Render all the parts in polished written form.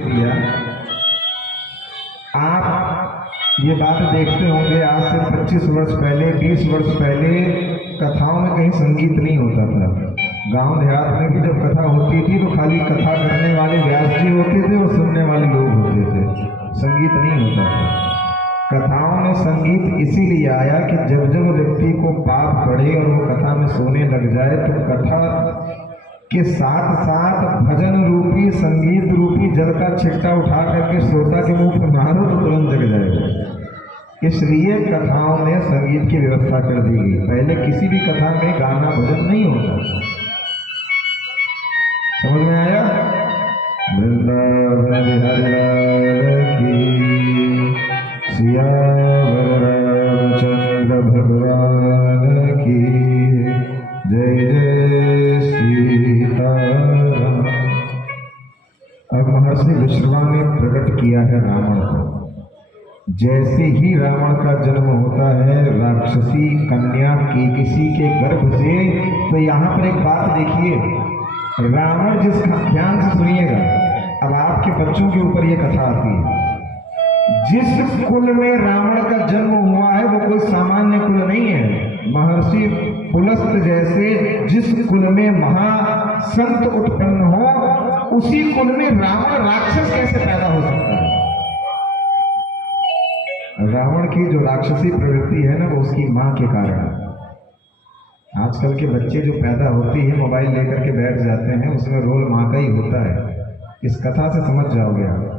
दिया। आप ये बात देखते होंगे, आज से 25 वर्ष पहले, 20 वर्ष पहले कथाओं में कहीं संगीत नहीं होता था। गांव देहात में भी जब कथा होती थी तो खाली कथा करने वाले व्यास जी होते थे और सुनने वाले लोग होते थे, संगीत नहीं होता था। कथाओं में संगीत इसीलिए आया कि जब जब व्यक्ति को पाप पड़े और वो कथा में सोने लग जाए तो कथा के साथ साथ भजन रूपी, संगीत रूपी जल का छिट्टा उठा करके श्रोता के मुंह पर मारो तो तुरंत जग जाएगा। इसलिए कथाओं में संगीत की व्यवस्था कर दी गई। पहले किसी भी कथा में गाना भजन नहीं होता। समझ में आया? वृंदावन बिहारी की, सियावर रामचंद्र भगवान की, जय जय सीताराम। अब महर्षि विश्रवा ने प्रकट किया है रावण को। जैसे ही रावण का जन्म होता है राक्षसी कन्या केकसी के गर्भ से, तो यहाँ पर एक बात देखिए, रावण जिसका, ध्यान से सुनिएगा, अब आपके बच्चों के ऊपर ये कथा आती है। जिस कुल में रावण का जन्म हुआ है वो कोई सामान्य कुल नहीं है। महर्षि पुलस्त जैसे जिस कुल में महासंत उत्पन्न हो, उसी कुल में रावण राक्षस कैसे पैदा हो सकता है? रावण की जो राक्षसी प्रवृत्ति है ना, वो उसकी माँ के कारण। आजकल के बच्चे जो पैदा होती है मोबाइल लेकर के बैठ जाते हैं, उसमें रोल माँ का ही होता है। इस कथा से समझ जाओगे आप।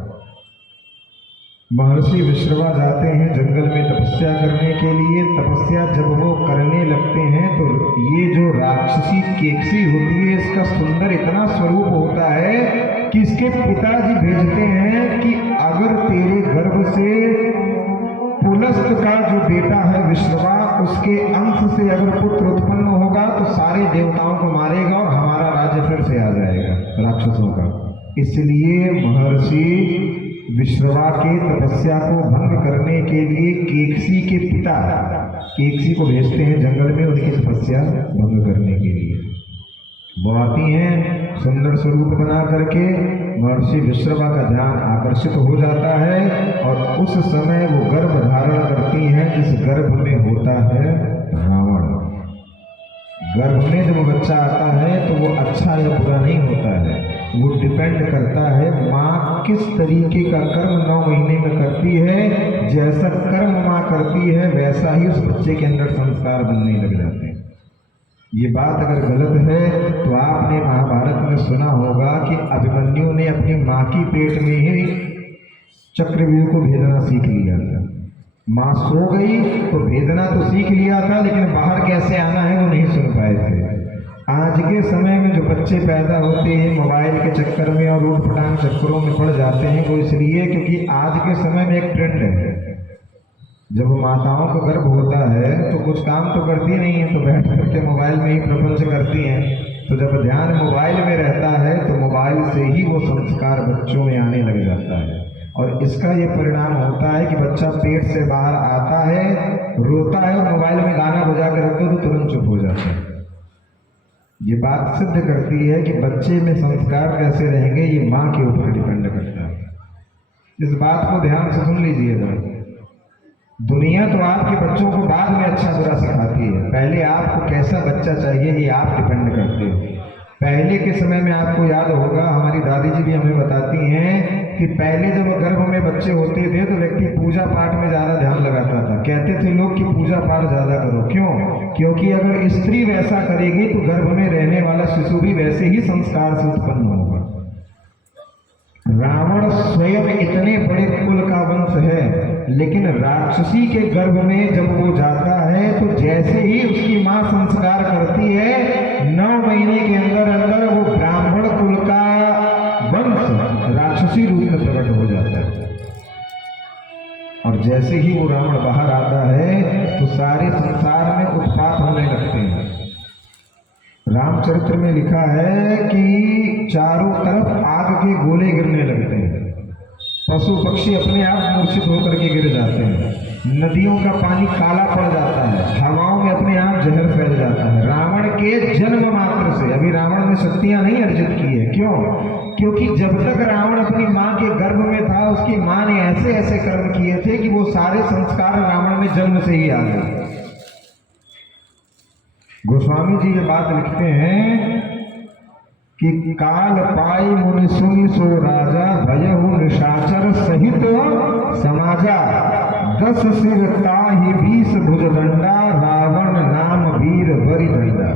महर्षि विश्रवा जाते हैं जंगल में तपस्या करने के लिए। तपस्या जब वो करने लगते हैं तो ये जो राक्षसी केकसी होती है, इसका सुंदर इतना स्वरूप होता है कि इसके पिताजी भेजते हैं कि अगर तेरे गर्भ से पुलस्त का जो बेटा है विश्रवा, उसके अंश से अगर पुत्र उत्पन्न होगा तो सारे देवताओं को मारेगा और हमारा राज्य फिर से आ जाएगा राक्षसों का। इसलिए महर्षि विश्रवा के तपस्या को भंग करने के लिए केकसी के पिता केकसी को भेजते हैं जंगल में उनकी तपस्या भंग करने के लिए। वो आती हैं सुंदर स्वरूप बना करके, महर्षि विश्रवा का ध्यान आकर्षित हो जाता है और उस समय वो गर्भ धारण करती हैं जिस गर्भ में होता है रावण। गर्भ में जब बच्चा आता है तो वो अच्छा या बुरा नहीं होता है, वो डिपेंड करता है माँ किस तरीके का कर्म 9 महीने में करती है। जैसा कर्म माँ करती है वैसा ही उस बच्चे के अंदर संस्कार बनने लग जाते हैं। ये बात अगर गलत है तो आपने महाभारत में सुना होगा कि अभिमन्यु ने अपनी माँ की पेट में ही चक्रव्यूह को भेदना सीख लिया था। माँ सो गई तो भेदना तो सीख लिया था, लेकिन बाहर कैसे आना है वो नहीं सुन पाए थे। आज के समय में जो बच्चे पैदा होते हैं मोबाइल के चक्कर में और ऊट पटांग चक्करों में पड़ जाते हैं, वो इसलिए क्योंकि आज के समय में एक ट्रेंड है, जब माताओं का गर्भ होता है तो कुछ काम तो करती नहीं है, तो बैठ करके मोबाइल में ही प्रपंच करती हैं। तो जब ध्यान मोबाइल में रहता है तो मोबाइल से ही वो संस्कार बच्चों में आने लग जाता है और इसका ये परिणाम होता है कि बच्चा पेट से बाहर आता है, रोता है और मोबाइल में गाना बजा कर रखते तो तुरंत चुप हो जाता है। ये बात सिद्ध करती है कि बच्चे में संस्कार कैसे रहेंगे ये माँ के ऊपर डिपेंड करता है। इस बात को ध्यान से सुन लीजिएगा। दुनिया तो आपके बच्चों को बाद में अच्छा बुरा सिखाती है, पहले आपको कैसा बच्चा चाहिए ये आप डिपेंड करते हो। पहले के समय में आपको याद होगा, हमारी दादी जी भी हमें बताती हैं कि पहले जब गर्भ में बच्चे होते थे तो व्यक्ति पूजा पाठ में ज़्यादा ध्यान लगाता था। कहते थे लोग कि पूजा पाठ ज़्यादा करो। क्यों? क्योंकि अगर स्त्री वैसा करेगी तो गर्भ में रहने वाला शिशु भी वैसे ही संस्कार से उत्पन्न होगा। रावण स्वयं इतने बड़े कुल का वंश है, लेकिन राक्षसी के गर्भ में जब वो जाता है तो जैसे ही उसकी माँ संस्कार करती है 9 महीने के अंदर अंदर वो ब्राह्मण कुल का वंश राक्षसी रूप में प्रकट हो जाता है। और जैसे ही वो रावण बाहर आता है तो सारे संसार में उत्पात होने लगते हैं। रामचरित्र में लिखा है कि चारों तरफ आग के गोले गिरने लगते हैं, पशु पक्षी अपने आप मूर्छित होकर के गिर जाते हैं, नदियों का पानी काला पड़ जाता है, हवाओं में अपने आप जहर फैल जाता है। रावण के जन्म मात्र से, अभी रावण ने शक्तियां नहीं अर्जित की है। क्यों? क्योंकि जब तक रावण अपनी माँ के उसकी माँ ने ऐसे ऐसे कर्म किए थे कि वो सारे संस्कार रावण में जन्म से ही आ गए। गोस्वामी जी ये बात लिखते हैं कि काल पाई मुनि सुनि सो राजा भयहु निशाचर सहित समाजा 10 सिर ताहि 20 भुजदंडा रावण नाम वीर बरि दंडा।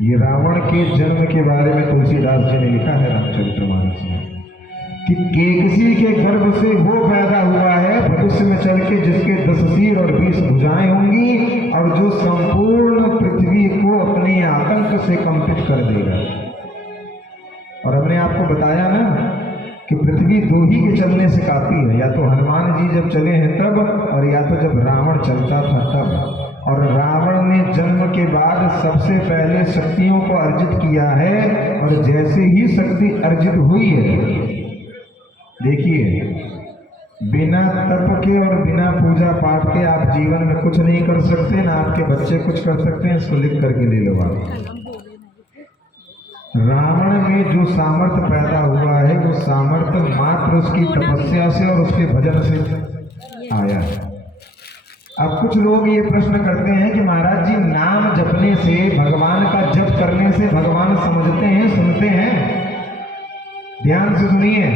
ये रावण के जन्म के बारे में तुलसीदास जी ने लिखा है रामचरितमानस में कि केकसी के गर्भ से वो पैदा हुआ है भविष्य में चल के जिसके 10 सिर और 20 भुजाएं होंगी और जो संपूर्ण पृथ्वी को अपने आतंक से कंपित कर देगा। और हमने आपको बताया ना कि पृथ्वी दो ही के चलने से काफी है, या तो हनुमान जी जब चले हैं तब, और या तो जब रावण चलता था तब। और रावण ने जन्म के बाद सबसे पहले शक्तियों को अर्जित किया है, और जैसे ही शक्ति अर्जित हुई है, देखिए बिना तप के और बिना पूजा पाठ के आप जीवन में कुछ नहीं कर सकते, ना आपके बच्चे कुछ कर सकते हैं। इसको लिख करके ले लो आप। रावण में जो सामर्थ्य पैदा हुआ है वो सामर्थ्य मात्र उसकी तपस्या से और उसके भजन से आया है। अब कुछ लोग ये प्रश्न करते हैं कि महाराज जी नाम जपने से, भगवान का जप करने से भगवान समझते हैं, सुनते हैं? ध्यान से सुनिए,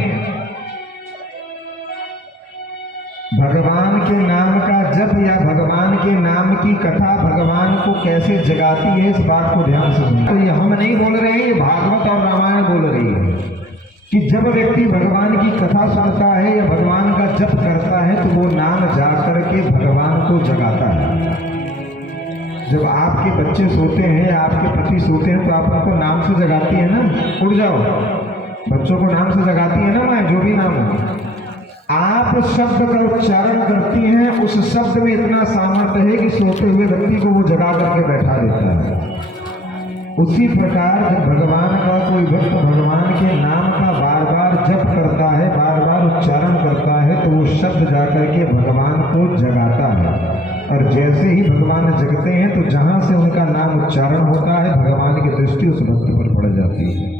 भगवान के नाम का जप या भगवान के नाम की कथा भगवान को कैसे जगाती है, इस बात को ध्यान से सुनिए। तो ये हम नहीं बोल रहे हैं, ये भागवत और रामायण बोल रही है कि जब व्यक्ति भगवान की कथा सुनता है या भगवान का जप करता है तो वो नाम जाकर के भगवान को जगाता है। जब आपके बच्चे सोते हैं या आपके पति सोते हैं तो आप उनको नाम से जगाती है ना, उठ जाओ, बच्चों को नाम से जगाती है ना माँ, जो भी नाम हो। आप शब्द का उच्चारण करती हैं, उस शब्द में इतना सामर्थ्य है कि सोते हुए व्यक्ति को वो जगा करके बैठा देता है। उसी प्रकार जब भगवान का कोई भक्त भगवान के नाम का बार बार जप करता है, बार बार उच्चारण करता है, तो वो शब्द जाकर के भगवान को जगाता है। और जैसे ही भगवान जगते हैं तो जहां से उनका नाम उच्चारण होता है, भगवान की दृष्टि उस भक्त पर पड़ जाती है,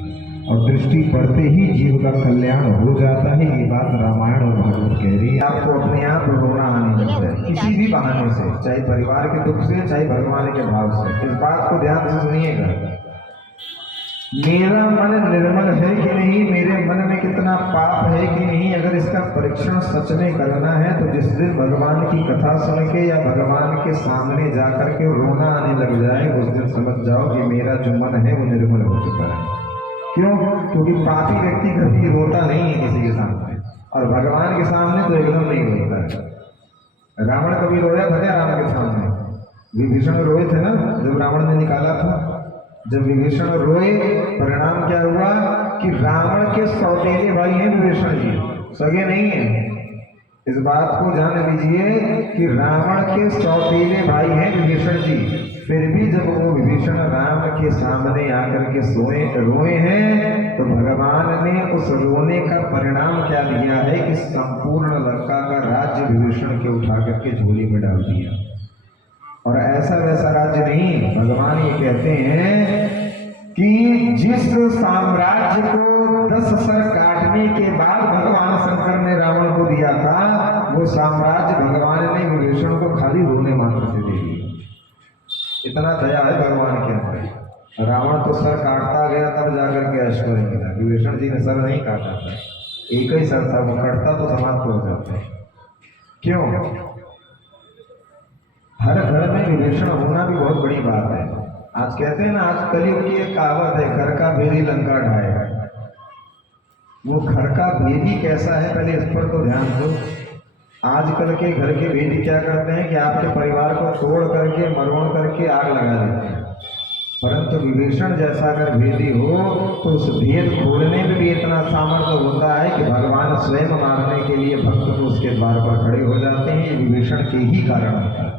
और दृष्टि पड़ते ही जीव का कल्याण हो जाता है। ये बात रामायण और भागवत कह रही है। आपको अपने आप रोना आने लगता है किसी भी बहाने से, चाहे परिवार के दुख से, चाहे भगवान के भाव से। इस बात को ध्यान से सुनिएगा। मेरा मन निर्मल है कि नहीं, मेरे मन में कितना पाप है कि नहीं, अगर इसका परीक्षण सच में करना है तो जिस दिन भगवान की कथा सुन के या भगवान के सामने जाकर के रोना आने लग जाए, उस दिन समझ जाओ कि मेरा जो मन है वो निर्मल हो चुका है। क्यों? क्योंकि पापी व्यक्ति कभी रोता नहीं है किसी के सामने, और भगवान के सामने तो एकदम नहीं रोता है। रावण कभी रोया था क्या राम के सामने? विभीषण रोए थे ना जब रावण ने निकाला था। जब विभीषण रोए, परिणाम क्या हुआ कि रावण के सौतेले भाई हैं विभीषण जी, सगे नहीं है। इस बात को जान लीजिए कि रावण के सौतेले भाई हैं विभीषण जी। फिर भी जब वो विभीषण राम के सामने आकर के रोए हैं, तो भगवान ने उस रोने का परिणाम क्या दिया है कि संपूर्ण लंका का राज्य विभीषण के उठा करके झोली में डाल दिया। और ऐसा वैसा राज्य नहीं, भगवान ये कहते हैं कि जिस साम्राज्य को 10 सर काटने के बाद भगवान शंकर ने रावण को दिया था, वो साम्राज्य भगवान ने विभीषण को खाली रोने मात्र से दे दिया। इतना दया है भगवान के अंदर। रावण तो सर काटता गया तब जाकर के ऐश्वर्य मिला, विभीषण जी ने सर नहीं काटा था, एक ही सर था, वो कटता तो समाप्त हो जाता। क्यों? हर घर में विभीषण होना भी बहुत बड़ी बात है। आज कहते हैं ना, आज कलयुग की एक कहावत है, घर का भेदी लंका ढाएगा। वो घर का भेदी कैसा है, पहले इस पर तो ध्यान दो। आजकल के घर के भेदी क्या करते हैं कि आपके परिवार को तोड़ करके, मरोड़ करके आग लगा देते हैं। परंतु विभीषण जैसा अगर भेदी हो तो उस भेद खोलने में भी इतना सामर्थ्य होता है कि भगवान स्वयं मारने के लिए भक्त को उसके द्वार पर खड़े हो जाते हैं। ये विभीषण के ही कारण होता है।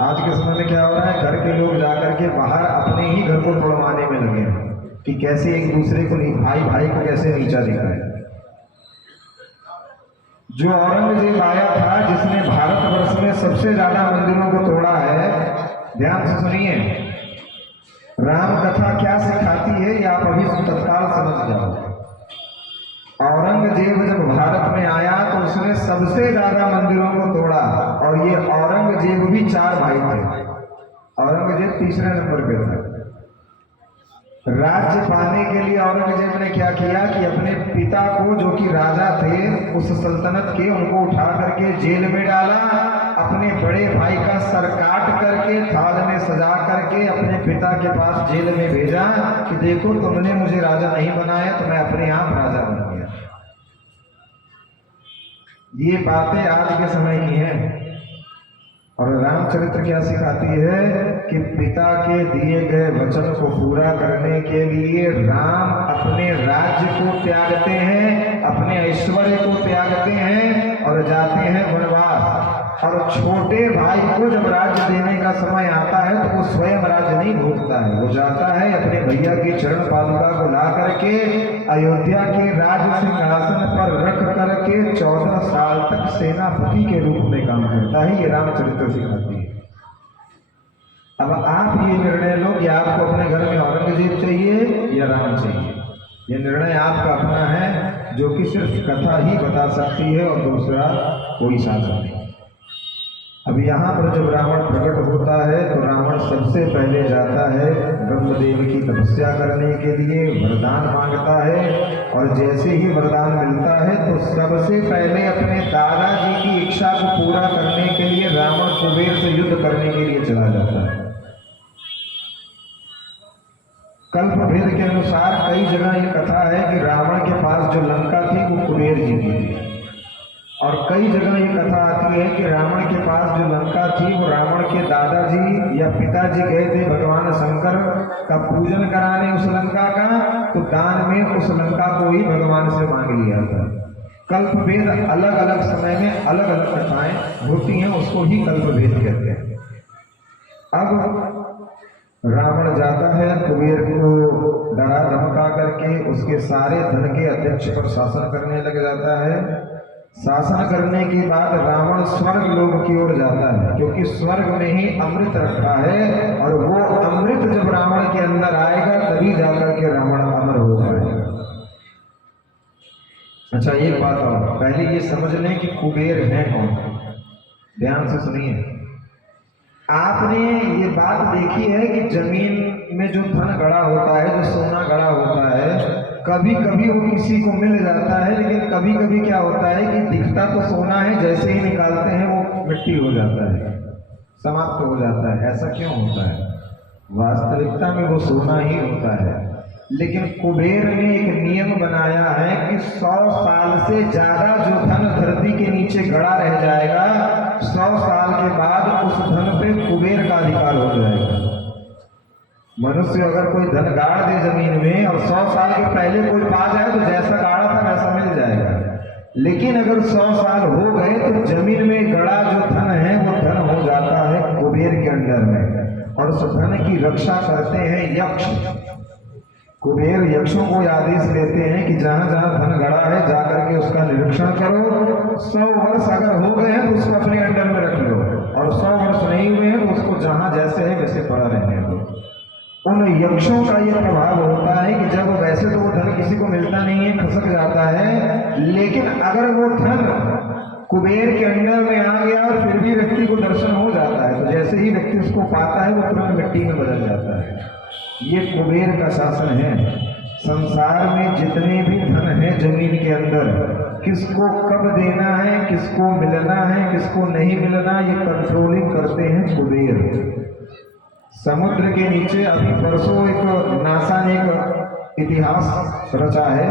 आज के समय में क्या हो रहा है, घर के लोग जाकर के बाहर अपने ही घर को तोड़वाने में लगे हैं कि कैसे एक दूसरे को, भाई भाई को कैसे नीचा दिखाए। जो औरंगजेब आया था, जिसने भारतवर्ष में सबसे ज्यादा मंदिरों को तोड़ा है, ध्यान से सुनिए, राम कथा क्या सिखाती है ये आप अभी तत्काल समझ जाओ। मंदिरों को तोड़ा। और ये औरंगजेब भी 4 भाई थे, औरंगजेब तीसरे नंबर पे था। राज्य पाने के लिए औरंगजेब ने क्या किया कि अपने पिता को, जो कि राजा थे उस सल्तनत के, उनको उठा करके जेल में डाला। अपने बड़े भाई का सर काट करके थाल में सजा करके अपने पिता के पास जेल में भेजा कि देखो तुमने मुझे राजा नहीं बनाया तो मैं अपने आप राजा बन गया। ये बातें आज के समय की हैं। और रामचरित्र क्या सिखाती है कि पिता के दिए गए वचन को पूरा करने के लिए राम अपने राज्य को त्यागते हैं, अपने ऐश्वर्य को त्यागते हैं और जाते हैं वनवास। और छोटे भाई को जब राज्य देने का समय आता है तो वो स्वयं राज्य नहीं भोगता है, वो जाता है अपने भैया की चरण पादुका को ला करके अयोध्या के राज सिंहासन पर रख करके 14 साल तक सेनापति के रूप में काम करता है। ये रामचरित्र सिखाती है। अब आप ये निर्णय लो कि आपको अपने घर में औरंगजेब चाहिए या राम चाहिए। ये निर्णय आपका अपना है, जो कि सिर्फ कथा ही बता सकती है और दूसरा कोई साधन नहीं। अब यहाँ पर जब रावण प्रकट होता है तो रावण सबसे पहले जाता है ब्रह्मदेव की तपस्या करने के लिए, वरदान मांगता है। और जैसे ही वरदान मिलता है तो सबसे पहले अपने दादाजी की इच्छा को पूरा करने के लिए रावण कुबेर से युद्ध करने के लिए चला जाता है। कल्पभेद के अनुसार कई जगह ये कथा है कि रावण के पास जो लंका थी वो कुबेर जी की थी, और कई जगह ये कथा आती है कि रावण के पास जो लंका थी वो रावण के दादाजी या पिताजी गए थे भगवान शंकर का पूजन कराने उस लंका का, तो दान में उस लंका को ही भगवान से मांग लिया था। कल्पभेद अलग अलग समय में अलग अलग कथाएं होती हैं, उसको ही कल्पभेद कहते हैं। अब रावण जाता है कुबेर को डरा धमका करके उसके सारे धन के अध्यक्ष पर शासन करने लग जाता है। शासन करने के बाद रावण स्वर्ग लोक की ओर जाता है, क्योंकि स्वर्ग में ही अमृत रखा है और वो अमृत जब रावण के अंदर आएगा तभी जाकर के रावण अमर हो जाएगा। अच्छा एक बात और, पहले ये समझ लें कि कुबेर है कौन। ध्यान से सुनिए। आपने ये बात देखी है कि जमीन में जो धन गड़ा होता है, जो सोना गड़ा होता है, कभी कभी वो किसी को मिल जाता है, लेकिन कभी कभी क्या होता है कि दिखता तो सोना है, जैसे ही निकालते हैं वो मिट्टी हो जाता है, समाप्त हो जाता है। ऐसा क्यों होता है? वास्तविकता में वो सोना ही होता है, लेकिन कुबेर ने एक नियम बनाया है कि 100 साल से ज्यादा जो धन धरती के नीचे गड़ा रह जाएगा, 100 साल के बाद उस धन पे कुबेर का अधिकार हो जाएगा। मनुष्य अगर कोई धन गाड़ दे जमीन में और 100 साल के पहले कोई पा जाए तो जैसा गाड़ा था वैसा मिल जाएगा, लेकिन अगर 100 साल हो गए तो जमीन में गड़ा जो धन है वो धन हो जाता है कुबेर के अंडर में, और उस धन की रक्षा करते हैं यक्ष। कुबेर यक्षों को आदेश देते हैं कि जहां जहां धन गड़ा है जाकर के उसका निरीक्षण करो। 100 वर्ष अगर हो गए हैं तो उसको अपने अंडर में रख लो, और 100 वर्ष नहीं हुए हैं तो उसको जहां जैसे है वैसे पड़ा रहने दो। उन यक्षों का ये प्रभाव होता है कि जब वैसे तो वो धन किसी को मिलता नहीं है, खसक जाता है, लेकिन अगर वो धन कुबेर के अंडर में आ गया और फिर भी व्यक्ति को दर्शन हो जाता है, तो जैसे ही व्यक्ति उसको पाता है वो तुरंत मिट्टी में बदल जाता है। ये कुबेर का शासन है। संसार में जितने भी धन है जमीन के अंदर, किसको कब देना है, किसको मिलना है, किसको नहीं मिलना, ये कंट्रोलिंग करते हैं कुबेर। समुद्र के नीचे अभी परसों एक नासा ने एक इतिहास रचा है,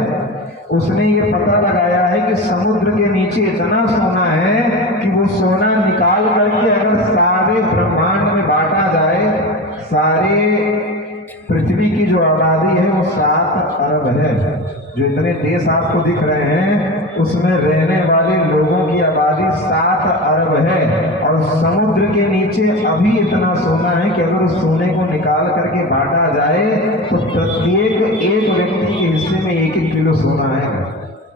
उसने ये पता लगाया है कि समुद्र के नीचे इतना सोना है कि वो सोना निकाल करके अगर सारे ब्रह्मांड में बांटा जाए, सारे पृथ्वी की जो आबादी है वो 7 अरब है। जो इतने देश आपको दिख रहे हैं उसमें रहने वाले लोगों की आबादी 7 अरब है, और समुद्र के नीचे अभी इतना सोना है कि अगर उस सोने को निकाल करके बांटा जाए तो प्रत्येक एक व्यक्ति के हिस्से में 1-1 किलो सोना है।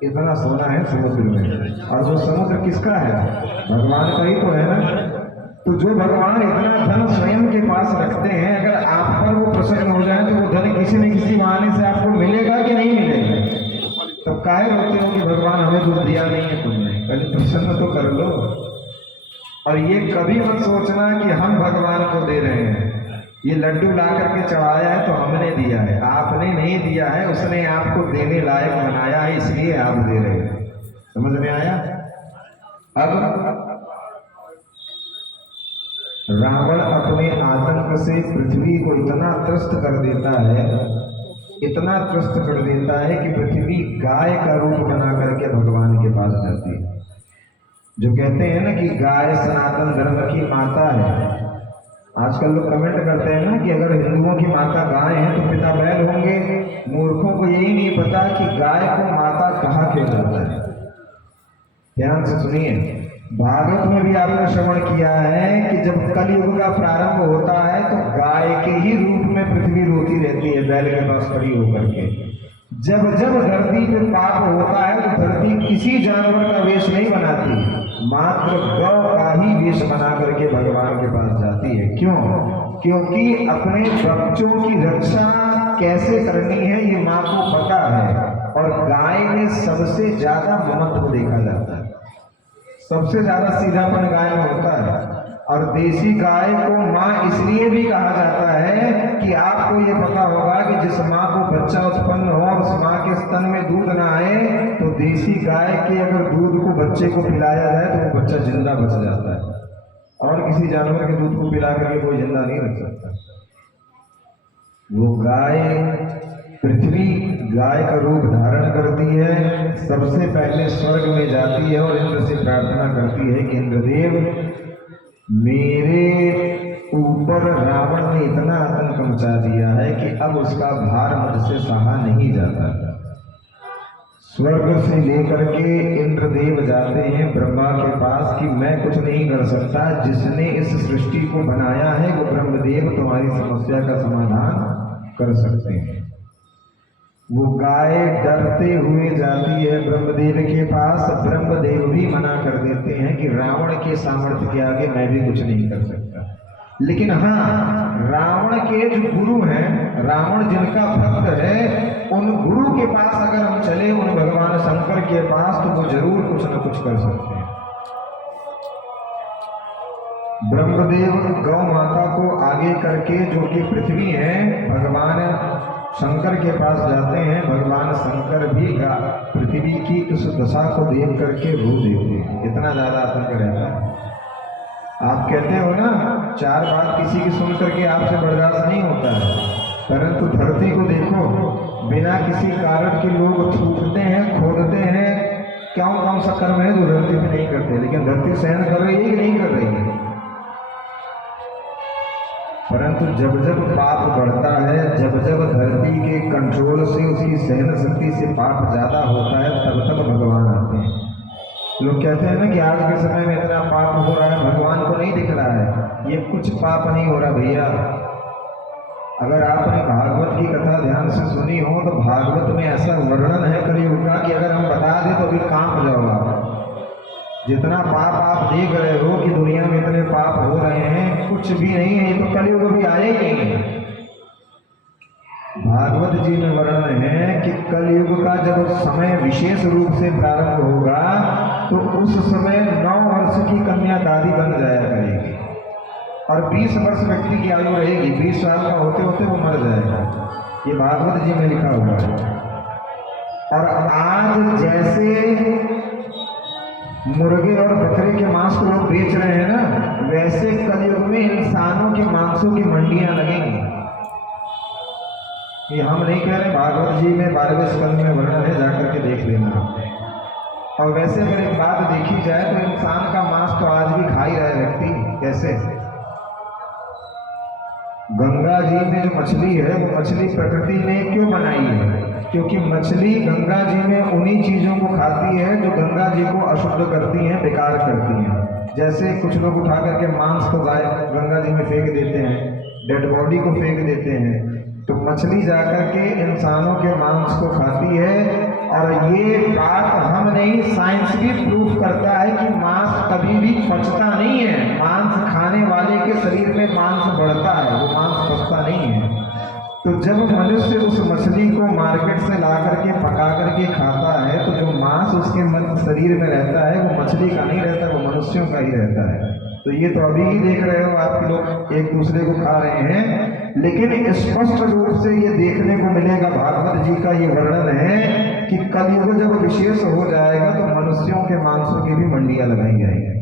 इतना सोना है समुद्र में, और वो समुद्र किसका है? भगवान का ही तो है ना। तो जो भगवान इतना धन स्वयं के पास रखते हैं, अगर आप पर वो प्रसन्न हो जाए तो वो धन किसी न किसी बहाने से आपको मिलेगा कि नहीं मिलेगा? तब काहे रोते हो कि भगवान हमें कुछ दिया नहीं है तुमने? कभी प्रसन्न तो कर लो। और ये कभी मत सोचना कि हम भगवान को दे रहे हैं, ये लड्डू ला करके चढ़ाया है तो हमने दिया है, आपने नहीं दिया है, उसने आपको देने लायक बनाया है, इसलिए आप दे रहे हैं। समझ में आया? अब रावण अपने आतंक से पृथ्वी को इतना त्रस्त कर देता है, इतना त्रस्त कर देता है कि पृथ्वी गाय का रूप बना करके भगवान के पास जाती है। जो कहते हैं ना कि गाय सनातन धर्म की माता है। आजकल लोग कमेंट करते हैं ना कि अगर हिंदुओं की माता गाय है तो पिता बैल होंगे। मूर्खों को यही नहीं पता कि गाय को माता कहा क्यों जाता है। ध्यान से सुनिए, भागवत में भी आपने श्रवण किया है कि जब कलयुग का प्रारंभ होता है तो गाय के ही रूप में पृथ्वी रोती रहती है बैल के पास खड़ी होकर के। जब जब धरती पे पाप होता है तो धरती किसी जानवर का वेश नहीं बनाती, मात्र गौ का ही वेश बना करके भगवान के पास जाती है। क्यों? क्योंकि अपने बच्चों की रक्षा कैसे करनी है ये माँ को पता है, और गाय में सबसे ज्यादा महत्व देखा जाता है, सबसे ज्यादा सीधापन गाय में होता है। और देसी गाय को माँ इसलिए भी कहा जाता है कि आपको ये पता होगा कि जिस माँ को बच्चा उत्पन्न हो और उस माँ के स्तन में दूध ना आए तो देसी गाय के अगर दूध को बच्चे को पिलाया जाए तो वो बच्चा जिंदा बच जाता है, और किसी जानवर के दूध को पिला करके कोई जिंदा नहीं रख सकता। वो गाय, पृथ्वी गाय का रूप धारण करती है, सबसे पहले स्वर्ग में जाती है और इंद्र से प्रार्थना करती है कि इंद्रदेव, मेरे ऊपर रावण ने इतना आतंक मचा दिया है कि अब उसका भार मुझसे सहा नहीं जाता। स्वर्ग से लेकर के इंद्रदेव जाते हैं ब्रह्मा के पास कि मैं कुछ नहीं कर सकता, जिसने इस सृष्टि को बनाया है वो ब्रह्मदेव तुम्हारी समस्या का समाधान कर सकते हैं। वो गाय डरते हुए जाती है ब्रह्मदेव के पास। ब्रह्मदेव भी मना कर देते हैं कि रावण के सामर्थ्य के आगे मैं भी कुछ नहीं कर सकता। लेकिन हाँ, रावण के जो गुरु हैं, रावण जिनका भक्त है, उन गुरु के पास अगर हम चले, उन भगवान शंकर के पास, तो वो जरूर कुछ न कुछ कर सकते हैं। ब्रह्मदेव गौ माता को आगे करके, जो कि पृथ्वी है, भगवान शंकर के पास जाते हैं। भगवान शंकर भी पृथ्वी की उस दशा को देख करके रो देते हैं, इतना ज्यादा आतंक रहता है। आप कहते हो ना, चार बात किसी की सुन करके आपसे बर्दाश्त नहीं होता है, परंतु धरती को देखो, बिना किसी कारण के लोग थूकते हैं, खोदते हैं, कौन सा कर्म है जो धरती पे नहीं करते, लेकिन धरती सहन कर रही है कि नहीं कर रही है। परंतु जब जब पाप बढ़ता है, जब जब धरती के कंट्रोल से, उसकी सहन शक्ति से पाप ज्यादा होता है, तब तब भगवान आते हैं। लोग कहते हैं ना कि आज के समय में इतना पाप हो रहा है, भगवान को नहीं दिख रहा है। ये कुछ पाप नहीं हो रहा भैया। अगर आपने भागवत की कथा ध्यान से सुनी हो तो भागवत में ऐसा वर्णन है कलयुग का कि अगर हम बता दें तो अभी कांप जाओ आप। जितना पाप आप देख रहे हो कि दुनिया में इतने पाप हो रहे हैं, कुछ भी नहीं है, ये तो कलयुग भी आए ही नहीं है। भागवत जी में वर्णन है कि कलयुग का जब समय विशेष रूप से प्रारंभ होगा तो उस समय 9 वर्ष की कन्या दादी बन जाया करेगी और 20 वर्ष व्यक्ति की आयु रहेगी। 20 साल का होते होते वो मर जाएगा। ये भागवत जी में लिखा हुआ है। और आज जैसे मुर्गे और बकरे के मांस को लोग बेच रहे हैं ना, वैसे कलयुग में इंसानों के मांसों की मंडियां लगेंगी। ये हम नहीं कह रहे, भागवत जी में 12वें स्कंद में वर्णन है, जाकर के देख लेना। और वैसे अगर एक बात देखी जाए तो इंसान का मांस तो आज भी खा ही रहा है व्यक्ति। कैसे? गंगा जी में जो मछली है, वो मछली प्रकृति ने क्यों बनाई है? क्योंकि मछली गंगा जी में उन्हीं चीजों को खाती है जो गंगा जी को अशुद्ध करती हैं, बेकार करती हैं। जैसे कुछ लोग उठा करके मांस को गाय गंगा जी में फेंक देते हैं, डेड बॉडी को फेंक देते हैं, तो मछली जाकर के इंसानों के मांस को खाती है। और ये बात हम नहीं, साइंस भी प्रूफ करता है कि मांस कभी भी पचता नहीं है। मांस खाने वाले के शरीर में मांस बढ़ता है, वो मांस पचता नहीं है। तो जब मनुष्य उस मछली को मार्केट से ला करके पका करके खाता है, तो जो मांस उसके शरीर में रहता है वो मछली का नहीं रहता, वो मनुष्यों का ही रहता है। तो ये तो अभी ही देख रहे हो आप लोग एक दूसरे को खा रहे हैं, लेकिन स्पष्ट रूप से ये देखने को मिलेगा, भागवत जी का ये वर्णन है कि कलयुग जब विशेष हो जाएगा तो मनुष्यों के मांसों की भी मंडियां लगाई जाएंगी।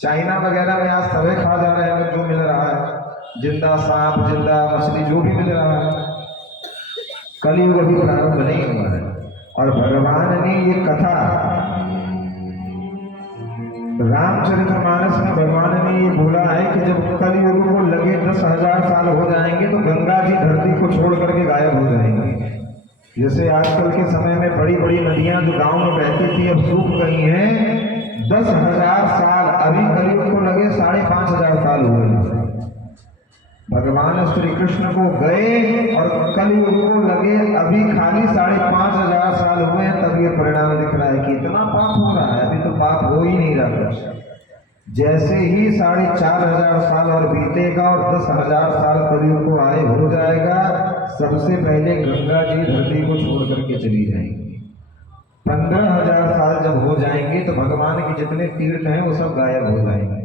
चाइना वगैरह में आज सभी खा जा रहे हैं जो मिल रहा है, जिंदा सांप, जिंदा मछली, जो भी मिल रहा है। कलयुग अभी प्रारंभ नहीं हुआ है। और भगवान ने ये कथा रामचरितमानस में भगवान ने ये बोला है कि जब कलयुग को लगे 10,000 साल हो जाएंगे तो गंगा जी धरती को छोड़ करके गायब हो जाएंगे। जैसे आजकल के समय में बड़ी बड़ी नदियां जो गांव में बहती थी अब सूख गई हैं। 10,000 साल अभी कलयुग को लगे 5,500 साल हुए। भगवान श्री कृष्ण को गए और कलयुग को लगे अभी खाली 5,500 साल हुए हैं, तब ये परिणाम दिख रहा है कि इतना पाप हो रहा है। अभी तो पाप हो ही नहीं रहा। जैसे ही 4,500 साल और बीतेगा और 10,000 साल कलयुग को आए हो जाएगा, सबसे पहले गंगा जी धरती को छोड़ करके चली जाएंगी। 15,000 साल जब हो जाएंगे तो भगवान के जितने तीर्थ हैं वो सब गायब हो जाएंगे।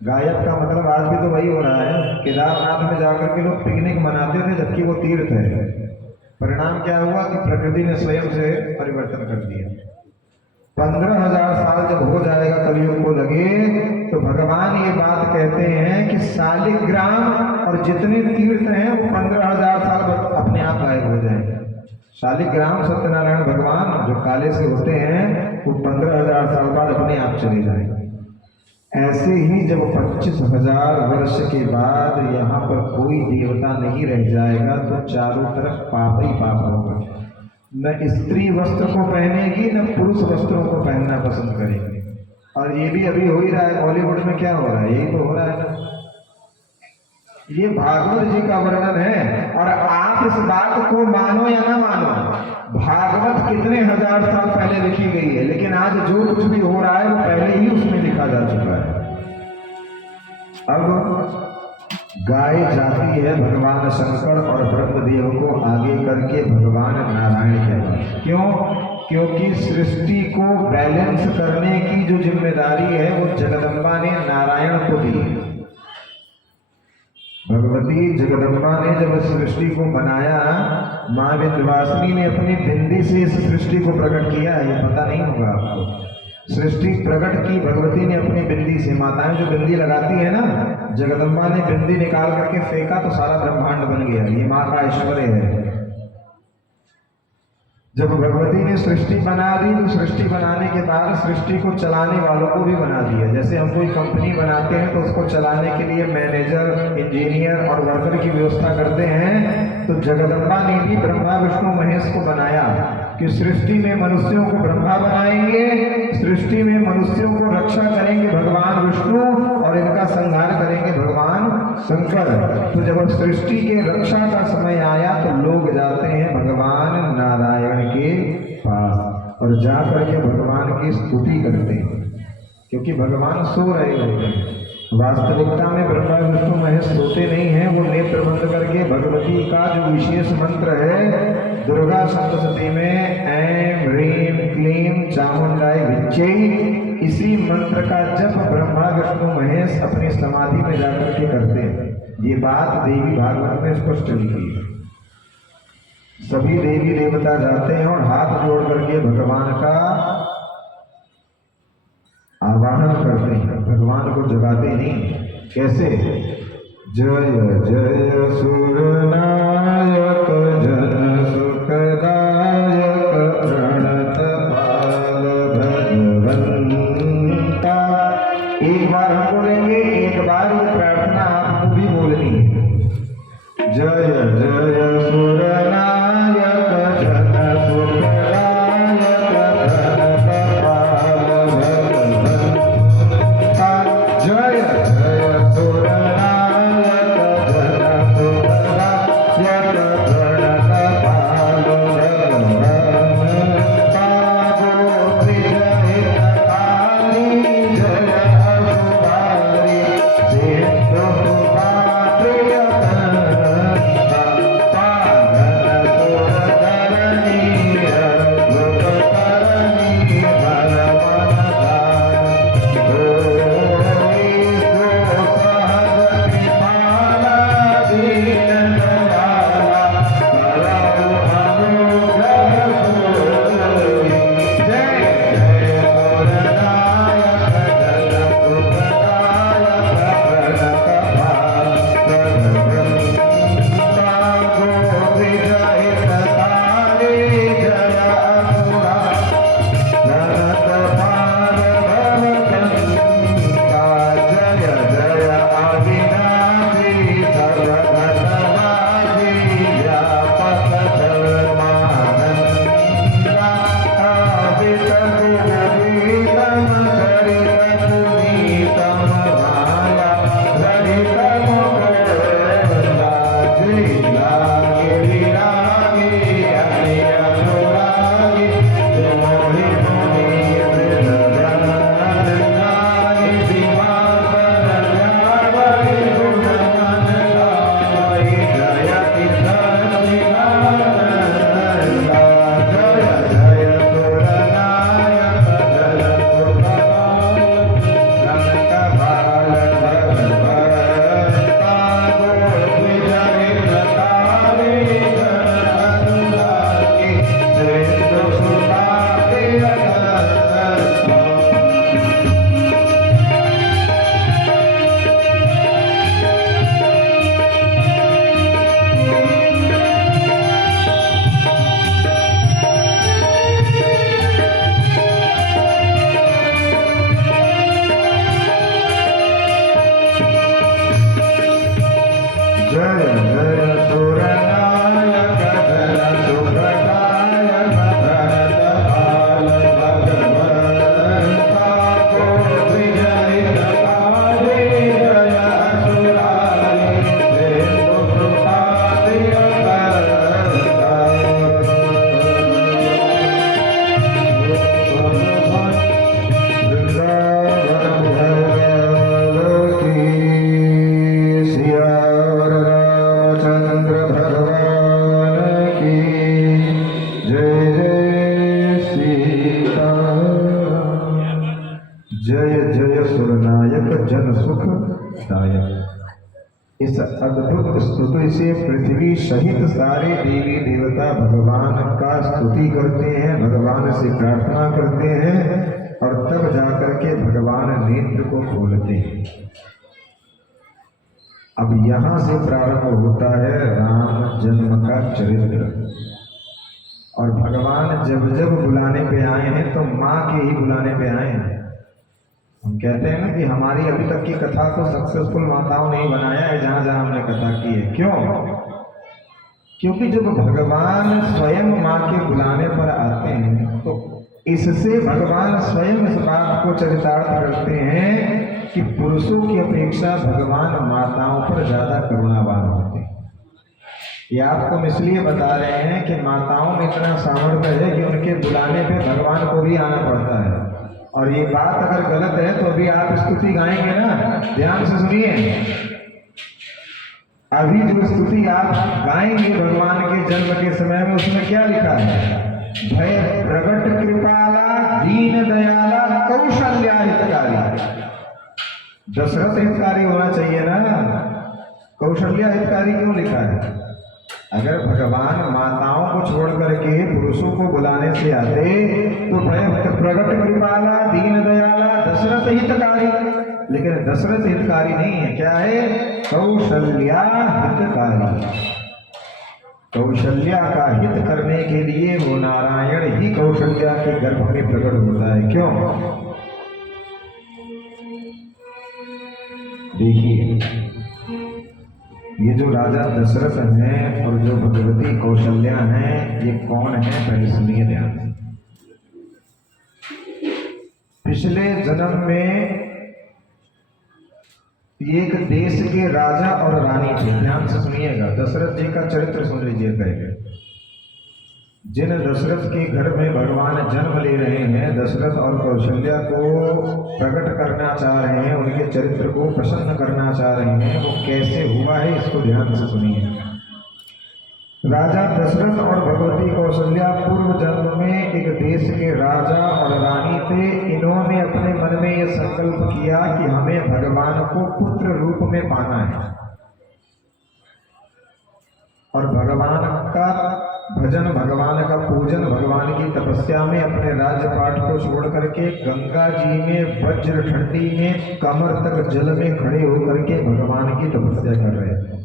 गायब का मतलब आज भी तो वही हो रहा है। केदारनाथ में जाकर के लोग पिकनिक मनाते थे जबकि वो तीर्थ है। परिणाम क्या हुआ कि प्रकृति ने स्वयं से परिवर्तन कर दिया। 15,000 साल जब हो जाएगा कलयुग को लगे तो भगवान ये बात कहते हैं कि शालिग्राम और जितने तीर्थ हैं वो 15,000 साल अपने आप गायब हो जाएंगे। शालिग्राम सत्यनारायण भगवान जो काले से होते हैं वो 15,000 साल बाद अपने आप चले जाएंगे। ऐसे ही जब 25,000 वर्ष के बाद यहाँ पर कोई देवता नहीं रह जाएगा तो चारों तरफ पाप ही पाप होगा। न स्त्री वस्त्र को पहनेगी न पुरुष वस्त्रों को पहनना पसंद करेगी। और ये भी अभी हो ही रहा है। बॉलीवुड में क्या हो रहा है, यही तो हो रहा है ना। ये भागवत जी का वर्णन है। और आप इस बात को मानो या ना मानो, भागवत कितने हजार साल पहले लिखी गई है, लेकिन आज जो कुछ भी हो रहा है वो पहले ही उसमें लिखा जा चुका है। अब गाय जाती है भगवान शंकर और ब्रह्मदेव को आगे करके भगवान नारायण कहते। क्यों? क्योंकि सृष्टि को बैलेंस करने की जो जिम्मेदारी है वो जगदम्बा ने नारायण को दी है। भगवती जगदम्बा ने जब सृष्टि को बनाया, माँ विंध्यवासिनी ने अपनी बिंदी से इस सृष्टि को प्रकट किया। ये पता नहीं होगा आपको। सृष्टि प्रकट की भगवती ने अपनी बिंदी से। माताएं जो बिंदी लगाती है ना, जगदम्बा ने बिंदी निकाल करके फेंका तो सारा ब्रह्मांड बन गया। ये माँ का ऐश्वर्य है। जब भगवती ने सृष्टि बना दी तो सृष्टि बनाने के बाद सृष्टि को चलाने वालों को भी बना दिया। जैसे हम कोई कंपनी बनाते हैं तो उसको चलाने के लिए मैनेजर, इंजीनियर और वर्कर की व्यवस्था करते हैं, तो जगदम्बा ने भी ब्रह्मा विष्णु महेश को बनाया कि सृष्टि में मनुष्यों को ब्रह्मा बनाएंगे, सृष्टि में मनुष्यों को रक्षा करेंगे भगवान विष्णु और इनका संहार करेंगे भगवान शंकर। तो जब सृष्टि के रक्षा का समय आया तो लोग जाते हैं भगवान नारायण के पास और जाकर के भगवान की स्तुति करते हैं, क्योंकि भगवान सो रहे होते हैं। वास्तविकता में ब्रह्मा विष्णु महेश सोते नहीं हैं। वो नेत्र बंद करके भगवती का जो विशेष मंत्र है दुर्गा सप्तशती में ऐं ह्रीं क्लीं चामुंडाय विच्चै, इसी मंत्र का जप ब्रह्मा विष्णु महेश अपनी समाधि में जाकर के करते हैं। ये बात देवी भागवत में स्पष्ट लिखी है। सभी देवी देवता जाते हैं और हाथ जोड़ करके भगवान का आवाहन करते हैं, भगवान को जगाते नहीं। कैसे? जय जय सुरनायक जन सुखदायक प्रणत बाल भगवंता। एक बार हम बोलेंगे, एक बार वो प्रार्थना आपको भी बोलनी है। जय जय सुरनायक जन सुखदायक प्रणत बाल भगवंता। जय जय सुरनायक जन सुखदायक प्रणत बाल भगवंता। गोपी जय काली जय अशुभारी सिंधु पात्रियतनता। जय जय सुरनायक जन सुख दायक। इस अद्भुत स्तुति से पृथ्वी सहित सारे देवी देवता भगवान का स्तुति करते हैं, भगवान से प्रार्थना करते हैं और तब जाकर के भगवान नेत्र को खोलते हैं। अब यहाँ से प्रारंभ होता है राम जन्म का चरित्र। और भगवान जब जब बुलाने पे आए हैं तो माँ के ही बुलाने पे आए हैं। हम कहते हैं ना कि हमारी अभी तक की कथा को सक्सेसफुल माताओं ने ही बनाया है जहां जहां हमने कथा की है। क्यों? क्योंकि जब भगवान स्वयं माँ के बुलाने पर आते हैं तो इससे भगवान स्वयं इस बात को चरितार्थ करते हैं कि पुरुषों की अपेक्षा भगवान माताओं पर ज्यादा करुणावान होते हैं। ये आपको हम इसलिए बता रहे हैं कि माताओं में इतना सामर्थ्य है कि उनके बुलाने पे भगवान को भी आना पड़ता है। और ये बात अगर गलत है तो अभी आप स्तुति गाएंगे ना, ध्यान से सुनिए। अभी जो स्तुति आप गाएंगे भगवान के जन्म के समय में, उसमें क्या लिखा है? भय प्रगट कृपाला दीन दयाला कौशल्या हितकारी। दशरथ हितकारी होना चाहिए ना, कौशल्या हितकारी क्यों लिखा है? अगर भगवान माताओं को छोड़ करके पुरुषों को बुलाने से आते तो भय प्रगट कृपाला दीन दयाला दशरथ हितकारी, लेकिन दशरथ हितकारी नहीं है। क्या है? कौशल्या हितकारी। कौशल्या का हित करने के लिए वो नारायण ही कौशल्या के गर्भ में प्रकट होता है। क्यों? देखिए, ये जो राजा दशरथ हैं और जो भगवती कौशल्या हैं, ये कौन है? पहले सुनिए ध्यान से। पिछले जन्म में एक देश के राजा और रानी थे। ध्यान से सुनिएगा, दशरथ जी का चरित्र सुन लीजिए पहले। जिन दशरथ के घर में भगवान जन्म ले रहे हैं, दशरथ और कौशल्या को प्रकट करना चाह रहे हैं, उनके चरित्र को प्रसन्न करना चाह रहे हैं, वो कैसे हुआ है इसको ध्यान से सुनिए। राजा दशरथ और भगवती कौशल्या पूर्व जन्म में एक देश के राजा और रानी थे। इन्होंने अपने मन में यह संकल्प किया कि हमें भगवान को पुत्र रूप में पाना है और भगवान का भजन, भगवान का पूजन, भगवान की तपस्या में अपने राजपाट को छोड़ करके गंगा जी में वज्र ठंडी में कमर तक जल में खड़े होकर के भगवान की तपस्या कर रहे हैं।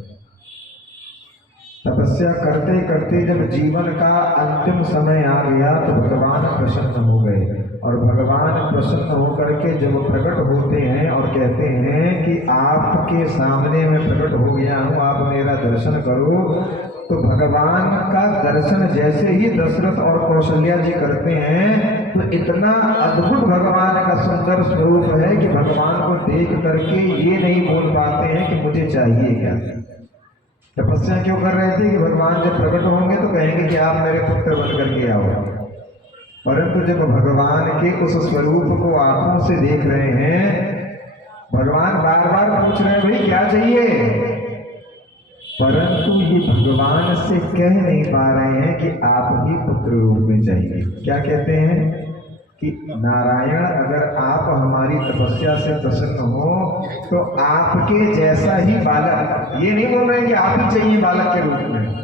तपस्या करते करते जब जीवन का अंतिम समय आ गया तो भगवान प्रसन्न हो गए और भगवान प्रसन्न होकर के जब प्रकट होते हैं और कहते हैं कि आपके सामने मैं प्रकट हो गया हूँ, आप मेरा दर्शन करो, तो भगवान का दर्शन जैसे ही दशरथ और कौशल्या जी करते हैं तो इतना अद्भुत भगवान का सुंदर स्वरूप है कि भगवान को देख करके ये नहीं बोल पाते हैं कि मुझे चाहिए क्या। तपस्या क्यों कर रहे थे कि भगवान जब प्रकट होंगे तो कहेंगे कि आप मेरे पुत्र बन करके आओ, परंतु जब भगवान के उस स्वरूप को आंखों से देख रहे हैं, भगवान बार बार पूछ रहे हैं भाई क्या चाहिए, परंतु ये भगवान से कह नहीं पा रहे हैं कि आप ही पुत्र रूप में चाहिए। क्या कहते हैं कि नारायण अगर आप हमारी तपस्या से प्रसन्न हो तो आपके जैसा ही बालक, ये नहीं बोल रहे कि आप ही चाहिए बालक के रूप में,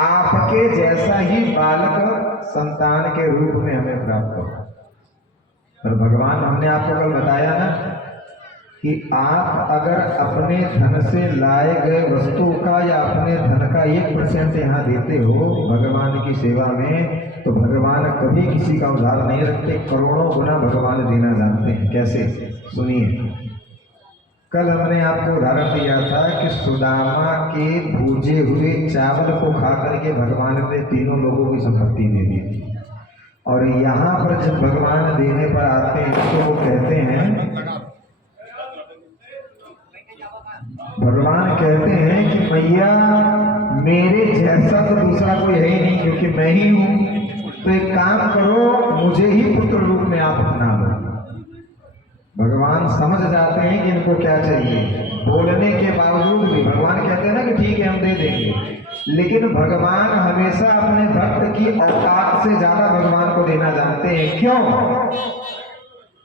आपके जैसा ही बालक संतान के रूप में हमें प्राप्त हो। और भगवान, हमने आपको कल बताया ना कि आप अगर अपने धन से लाए गए वस्तु का या अपने धन का 1% यहाँ देते हो भगवान की सेवा में, तो भगवान कभी किसी का उधार नहीं रखते, करोड़ों गुना भगवान देना जानते हैं। कैसे? सुनिए। कल हमने आपको उदाहरण दिया था कि सुदामा के भूजे हुए चावल को खा करके भगवान ने तीनों लोगों की संपत्ति दे दी थी। और यहाँ पर जब भगवान देने पर आते हैं तो वो कहते हैं, भगवान कहते हैं कि मैया मेरे जैसा तो दूसरा कोई है ही नहीं क्योंकि मैं ही हूँ, तो एक काम करो मुझे ही पुत्र रूप में आप अपना लो। भगवान समझ जाते हैं कि इनको क्या चाहिए, बोलने के बावजूद भी भगवान कहते हैं ना कि ठीक है हम दे देंगे, लेकिन भगवान हमेशा अपने भक्त की औकात से ज्यादा भगवान को देना जानते हैं। क्यों?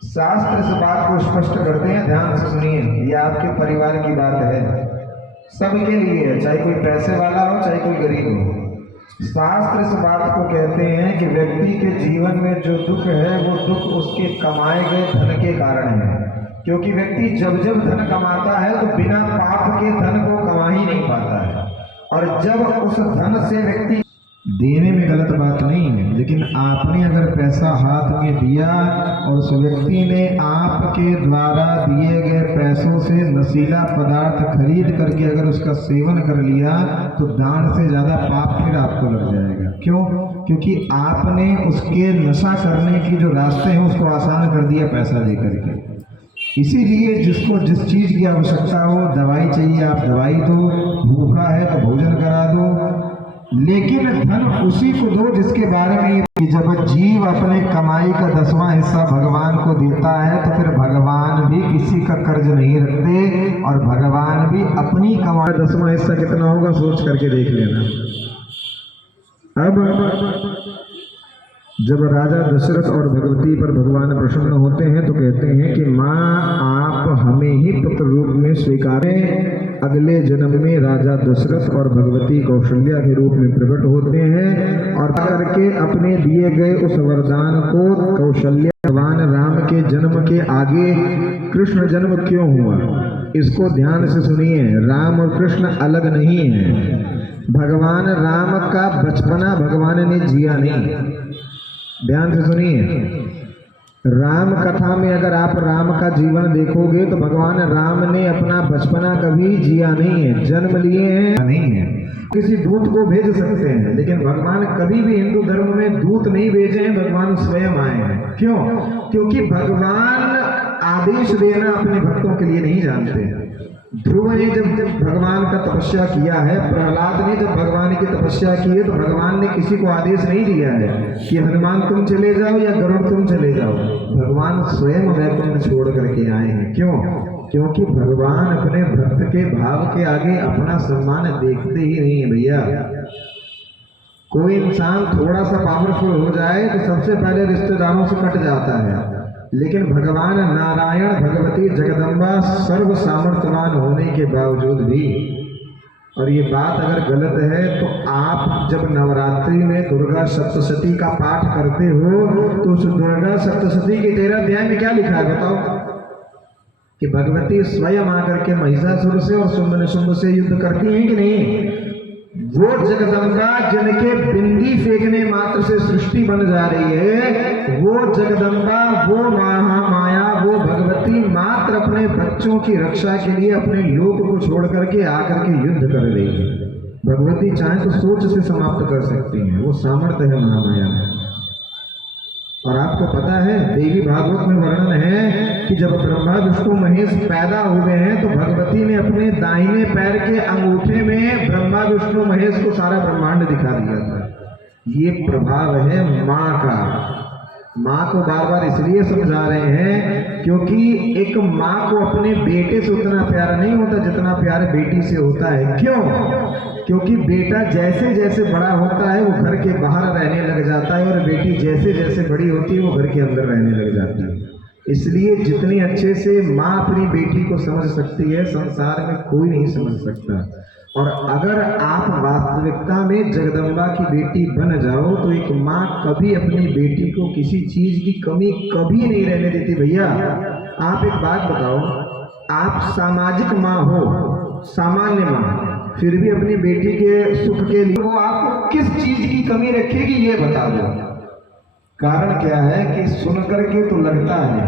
शास्त्र इस बात को स्पष्ट करते हैं, ध्यान से सुनिए, ये आपके परिवार की बात है, सबके लिए है, चाहे कोई पैसे वाला हो चाहे कोई गरीब हो। शास्त्र इस बात को कहते हैं कि व्यक्ति के जीवन में जो दुख है वो दुख उसके कमाए गए धन के कारण है, क्योंकि व्यक्ति जब जब धन कमाता है तो बिना पाप के धन को कमा ही नहीं पाता है, और जब उस धन से व्यक्ति देने में गलत बात नहीं है, लेकिन आपने अगर पैसा हाथ में दिया और उस व्यक्ति ने आपके द्वारा दिए गए पैसों से नशीला पदार्थ खरीद करके अगर उसका सेवन कर लिया तो दान से ज़्यादा पाप फिर आपको लग जाएगा। क्यों? क्योंकि आपने उसके नशा करने की जो रास्ते हैं उसको आसान कर दिया पैसा दे करके। इसीलिए जिसको जिस चीज़ की आवश्यकता हो, दवाई चाहिए आप दवाई दो, भूखा है तो भोजन करा दो, लेकिन धन उसी को दो जिसके बारे में कि जब जीव अपने कमाई का 10वां हिस्सा भगवान को देता है तो फिर भगवान भी किसी का कर्ज नहीं रखते, और भगवान भी अपनी कमाई का 10वां हिस्सा कितना होगा सोच करके देख लेना। अब जब राजा दशरथ और भगवती पर भगवान प्रसन्न होते हैं तो कहते हैं कि माँ आप हमें ही पुत्र रूप में स्वीकारें। अगले जन्म में राजा दशरथ और भगवती कौशल्या के रूप में प्रकट होते हैं और करके अपने दिए गए उस वरदान को कौशल्या भगवान राम के जन्म के आगे कृष्ण जन्म क्यों हुआ, इसको ध्यान से सुनिए। राम और कृष्ण अलग नहीं है। भगवान राम का बचपना भगवान ने जिया नहीं, ध्यान से सुनिए। राम कथा में अगर आप राम का जीवन देखोगे तो भगवान राम ने अपना बचपना कभी जिया नहीं है, जन्म लिए हैं नहीं है। किसी दूत को भेज सकते हैं, लेकिन भगवान कभी भी हिंदू धर्म में दूत नहीं भेजे हैं, भगवान स्वयं आए हैं। क्यों? क्योंकि भगवान आदेश देना अपने भक्तों के लिए नहीं जानते हैं। ध्रुव ने जब भगवान का तपस्या किया है, प्रहलाद ने जब भगवान की तपस्या की है, तो भगवान ने किसी को आदेश नहीं दिया है कि हनुमान तुम चले जाओ या गरुड़ तुम चले जाओ। भगवान स्वयं वैकुंठ छोड़ करके आए हैं। क्यों? क्योंकि भगवान अपने भक्त के भाव के आगे अपना सम्मान देखते ही नहीं है भैया। कोई इंसान थोड़ा सा पावरफुल हो जाए तो सबसे पहले रिश्तेदारों से कट जाता है, लेकिन भगवान नारायण भगवती जगदम्बा सर्व सामर्थ्यवान होने के बावजूद भी, और ये बात अगर गलत है तो आप जब नवरात्रि में दुर्गा सप्तशती का पाठ करते हो तो उस दुर्गा सप्तशती के 13 अध्याय में क्या लिखा है बताओ? कि भगवती स्वयं आकर के महिषासुर से और शुंभ निशुंभ से युद्ध करती हैं कि नहीं? वो जगदम्बा जिनके बिंदी फेंकने मात्र से सृष्टि बन जा रही है, वो जगदम्बा, वो महामाया, वो भगवती मात्र अपने बच्चों की रक्षा के लिए अपने लोक को छोड़ करके आकर के युद्ध कर रही है। भगवती चाहे तो सोच से समाप्त कर सकती हैं, वो सामर्थ्य है महामाया में। और आपको पता है देवी भागवत में वर्णन है कि जब ब्रह्मा विष्णु महेश पैदा हुए हैं तो भगवती ने अपने दाहिने पैर के अंगूठे में ब्रह्मा विष्णु महेश को सारा ब्रह्मांड दिखा दिया था। ये प्रभाव है माँ का। माँ को बार बार इसलिए समझा रहे हैं क्योंकि एक माँ को अपने बेटे से उतना प्यार नहीं होता जितना प्यार बेटी से होता है। क्यों? क्योंकि बेटा जैसे जैसे बड़ा होता है वो घर के बाहर रहने लग जाता है, और बेटी जैसे जैसे बड़ी होती है वो घर के अंदर रहने लग जाती है। इसलिए जितनी अच्छे से माँ अपनी बेटी को समझ सकती है, संसार में कोई नहीं समझ सकता। और अगर आप वास्तविकता में जगदम्बा की बेटी बन जाओ तो एक माँ कभी अपनी बेटी को किसी चीज की कमी कभी नहीं रहने देती भैया। आप एक बात बताओ, आप सामाजिक माँ हो, सामान्य माँ, फिर भी अपनी बेटी के सुख के लिए वो आपको किस चीज की कमी रखेगी ये बता दो। कारण क्या है कि सुन करके तो लगता है,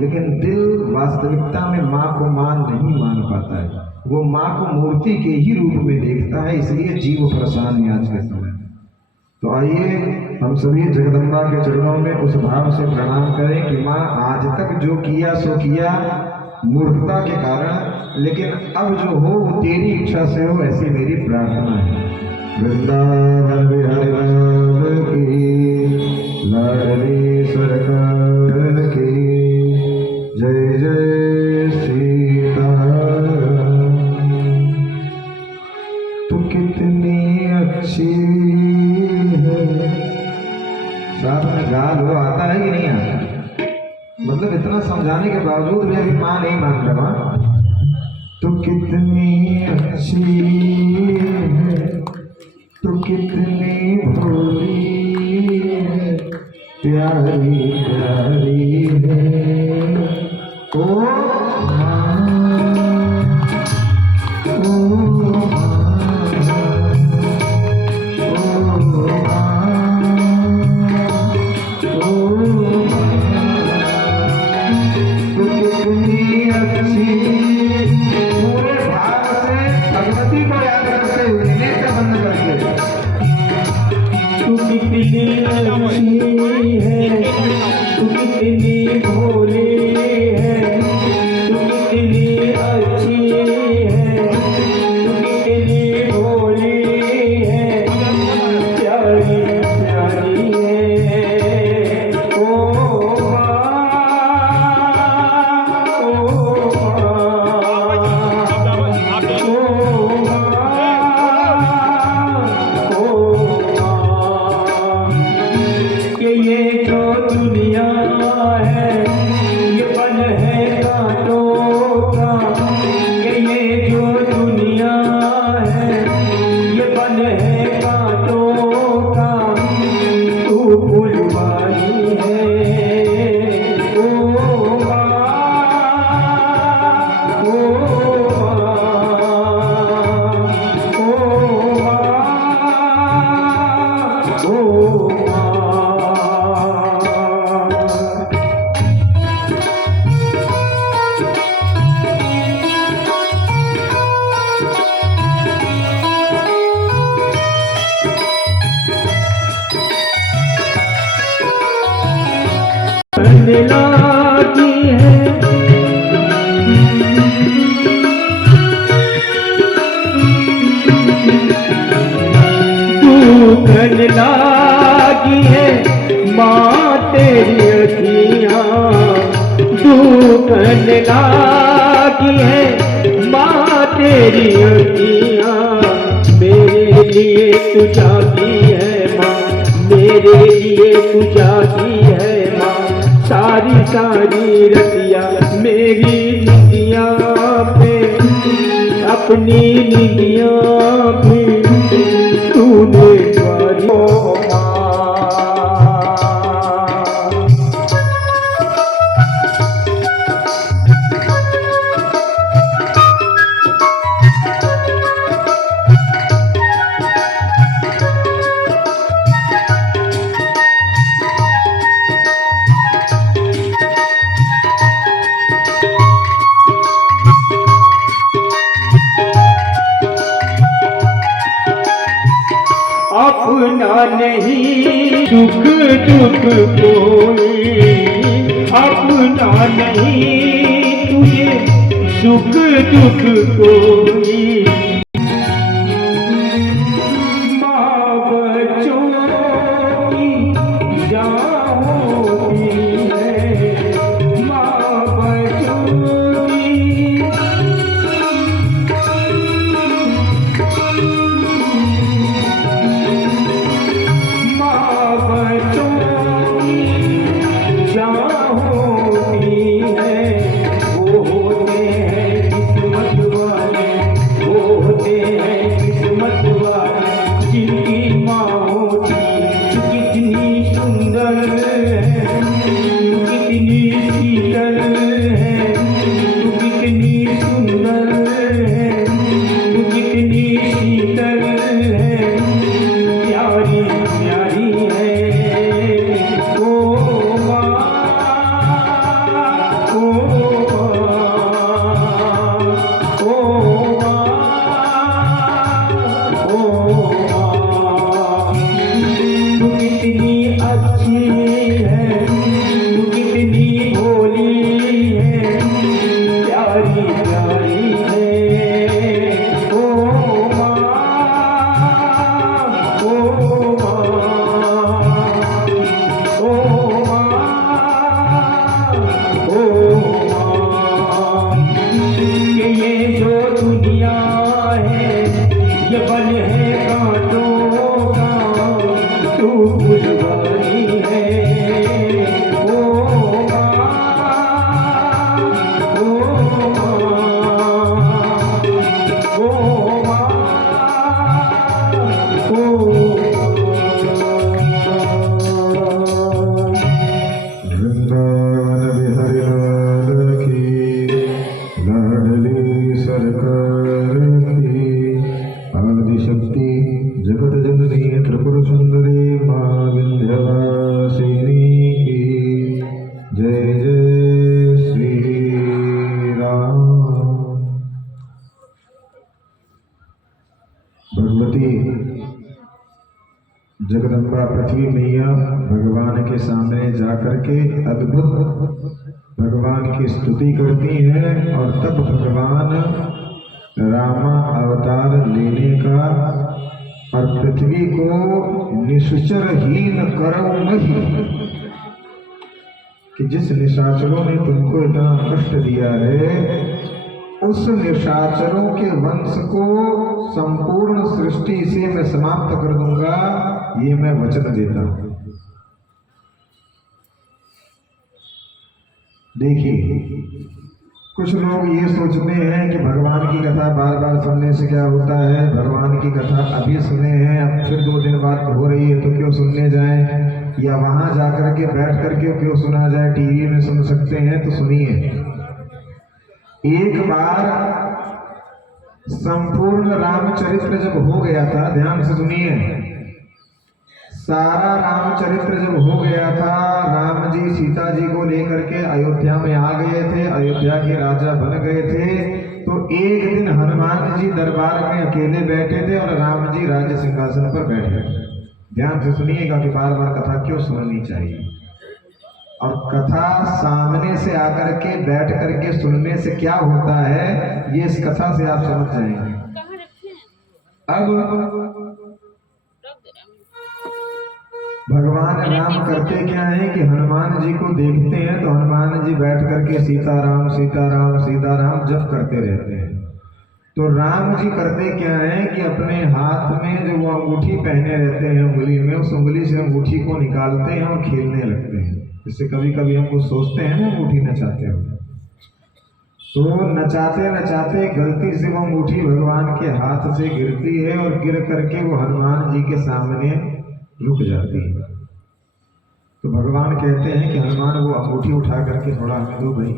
लेकिन दिल वास्तविकता में माँ को मां नहीं मान पाता है। वो माँ को मूर्ति के ही रूप में देखता है, इसलिए जीव परेशान है आज के समय। तो आइए हम सभी जगदम्बा के चरणों में उस भाव से प्रणाम करें कि माँ आज तक जो किया सो किया मूर्खता के कारण, लेकिन अब जो हो वो तेरी इच्छा से हो, ऐसी मेरी प्रार्थना है। वृंदावन बिहारी लाल की, लाडली सरकार की, जय जय सीताराम। तू कितनी अच्छी है। साथ में गा लो, आता है कि नहीं आता? मतलब इतना समझाने के बावजूद मेरी माँ नहीं मान रहा। तो कितनी अच्छी है, तो कितनी भोली है, प्यारी प्यारी है ओ माँ, ओ लागी है दुखन लागी है माँ तेरी अखियाँ, दुखन लागी है माँ तेरी अखियाँ, मेरे लिए तू जाती है माँ, मेरे लिए तू जाती है माँ, सारी सारी रतिया मेरी निंदिया पे, अपनी निंदिया पे तूने द्वारी ओ माँ। अपना नहीं सुख दुख कोई, अपना नहीं तुझे सुख दुख कोई, माँ बच्चों की जान होती है, माँ बच्चों की अच्छी है। जगदम्बा पृथ्वी मैया भगवान के सामने जाकर के अद्भुत भगवान की स्तुति करती हैं और तब भगवान रामा अवतार लेने का और पृथ्वी को निश्चरहीन करो मही कि जिस निशाचरों ने तुमको इतना कष्ट दिया है उस निशाचरों के वंश को संपूर्ण सृष्टि से मैं समाप्त कर दूंगा, ये मैं वचन देता हूं। देखिए, कुछ लोग ये सोचते हैं कि भगवान की कथा बार बार सुनने से क्या होता है, भगवान की कथा अभी सुने हैं, अब फिर 2 दिन बाद हो रही है तो क्यों सुनने जाएं, या वहां जाकर के बैठ करके क्यों सुना जाए, टीवी में सुन सकते हैं तो सुनिए। एक बार संपूर्ण रामचरित्र जब हो गया था, ध्यान से सुनिए, सारा रामचरित्र जब हो गया था, राम जी सीता जी को लेकर के अयोध्या में आ गए थे, अयोध्या के राजा बन गए थे, तो एक दिन हनुमान जी दरबार में अकेले बैठे थे और राम जी राज्य सिंहासन पर बैठे थे। ध्यान से सुनिएगा कि बार बार कथा क्यों सुननी चाहिए, और कथा सामने से आकर के बैठ करके सुनने से क्या होता है, ये इस कथा से आप समझ जाएंगे। अब भगवान राम करते क्या है कि हनुमान जी को देखते हैं तो हनुमान जी बैठ करके सीताराम सीताराम सीताराम जप करते रहते हैं। तो राम जी करते क्या है कि अपने हाथ में जो वो अंगूठी पहने रहते हैं उंगली में, उस उंगली से अंगूठी को निकालते हैं और खेलने लगते हैं। जैसे कभी कभी हम कुछ सोचते हैं ना अंगूठी नचाते हो, तो नचाते नचाते गलती से वो अंगूठी भगवान के हाथ से गिरती है और गिर करके वो हनुमान जी के सामने रुक जाती है। तो भगवान कहते हैं कि हनुमान वो अंगूठी उठा करके थोड़ा हमें दो भाई।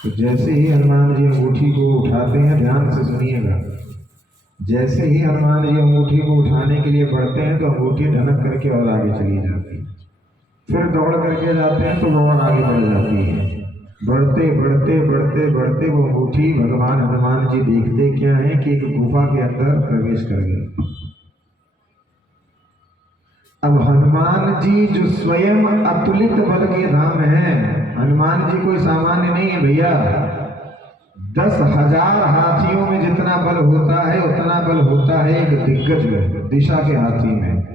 तो जैसे ही हनुमान जी अंगूठी को उठाते हैं, ध्यान से सुनिएगा, जैसे ही हनुमान जी अंगूठी को उठाने के लिए बढ़ते हैं तो अंगूठी ढनक करके और आगे चली जाती है, फिर दौड़ करके जाते हैं तो वो और आगे बढ़ जाती है। बढ़ते बढ़ते बढ़ते बढ़ते वो अंगूठी भगवान हनुमान जी देखते क्या है कि एक गुफा के अंदर प्रवेश कर गई। अब हनुमान जी जो स्वयं अतुलित बल के धाम हैं, हनुमान जी कोई सामान्य नहीं है भैया। 10,000 हाथियों में जितना बल होता है उतना बल होता है एक दिग्गज दिशा के हाथी में,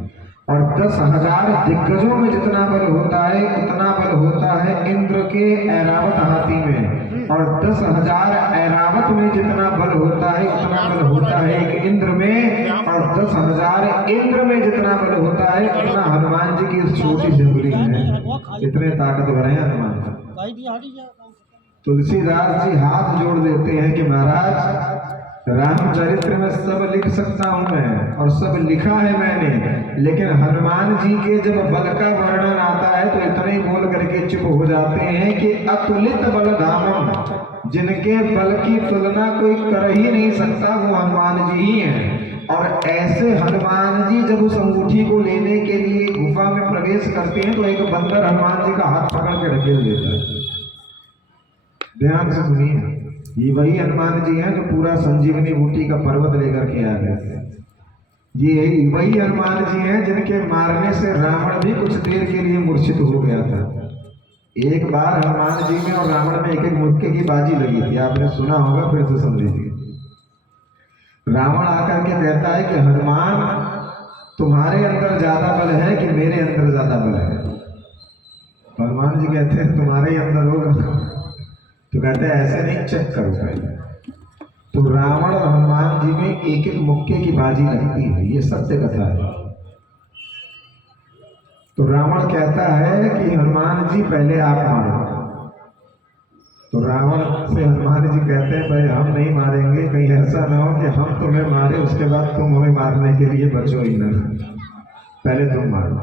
और 10,000 दिग्गजों में जितना बल होता है उतना बल होता है इंद्र के ऐरावत हाथी में, और 10,000 ऐरावत में जितना बल होता है उतना बल होता है एक इंद्र में, और 10,000 इंद्र में जितना बल होता है उतना हनुमान जी की इस छोटी सी उंगली में। इतने ताकतवर हैं हनुमान जी। तुलसीदास जी हाथ जोड़ देते हैं कि महाराज रामचरित्र में सब लिख सकता हूं मैं और सब लिखा है मैंने, लेकिन हनुमान जी के जब बल का वर्णन आता है तो इतने ही बोल करके चुप हो जाते हैं कि अतुलित बल धामम, जिनके बल की तुलना कोई कर ही नहीं सकता वो हनुमान जी ही हैं। और ऐसे हनुमान जी जब उस अंगूठी को लेने के लिए गुफा में प्रवेश करते हैं तो एक बंदर हनुमान जी का हाथ पकड़ के ढकेल देता है। ध्यान से सुनिए, ये वही हनुमान जी हैं जो पूरा संजीवनी बूटी का पर्वत लेकर के आ गए थे। ये वही हनुमान जी हैं जिनके मारने से रावण भी कुछ देर के लिए मूर्छित हो गया था। एक बार हनुमान जी में और रावण में एक एक मुक्के की बाजी लगी थी, आपने सुना होगा, फिर से सुन लीजिए। रावण आकर के कहता है कि हनुमान तुम्हारे अंदर ज्यादा बल है कि मेरे अंदर ज्यादा बल है? हनुमान जी कहते हैं तुम्हारे ही अंदर होगा। तो कहते हैं ऐसे नहीं, चेक करो पहले। तो रावण और हनुमान जी में एक एक मुक्के की बाजी लगती है, ये सत्य कथा है। तो रावण कहता है कि हनुमान जी पहले आप मारो। तो रावण से हनुमान जी कहते हैं भाई हम नहीं मारेंगे, कहीं ऐसा ना हो कि हम तुम्हें मारे उसके बाद तुम हमें मारने के लिए बचो ही ना, पहले तुम मारो।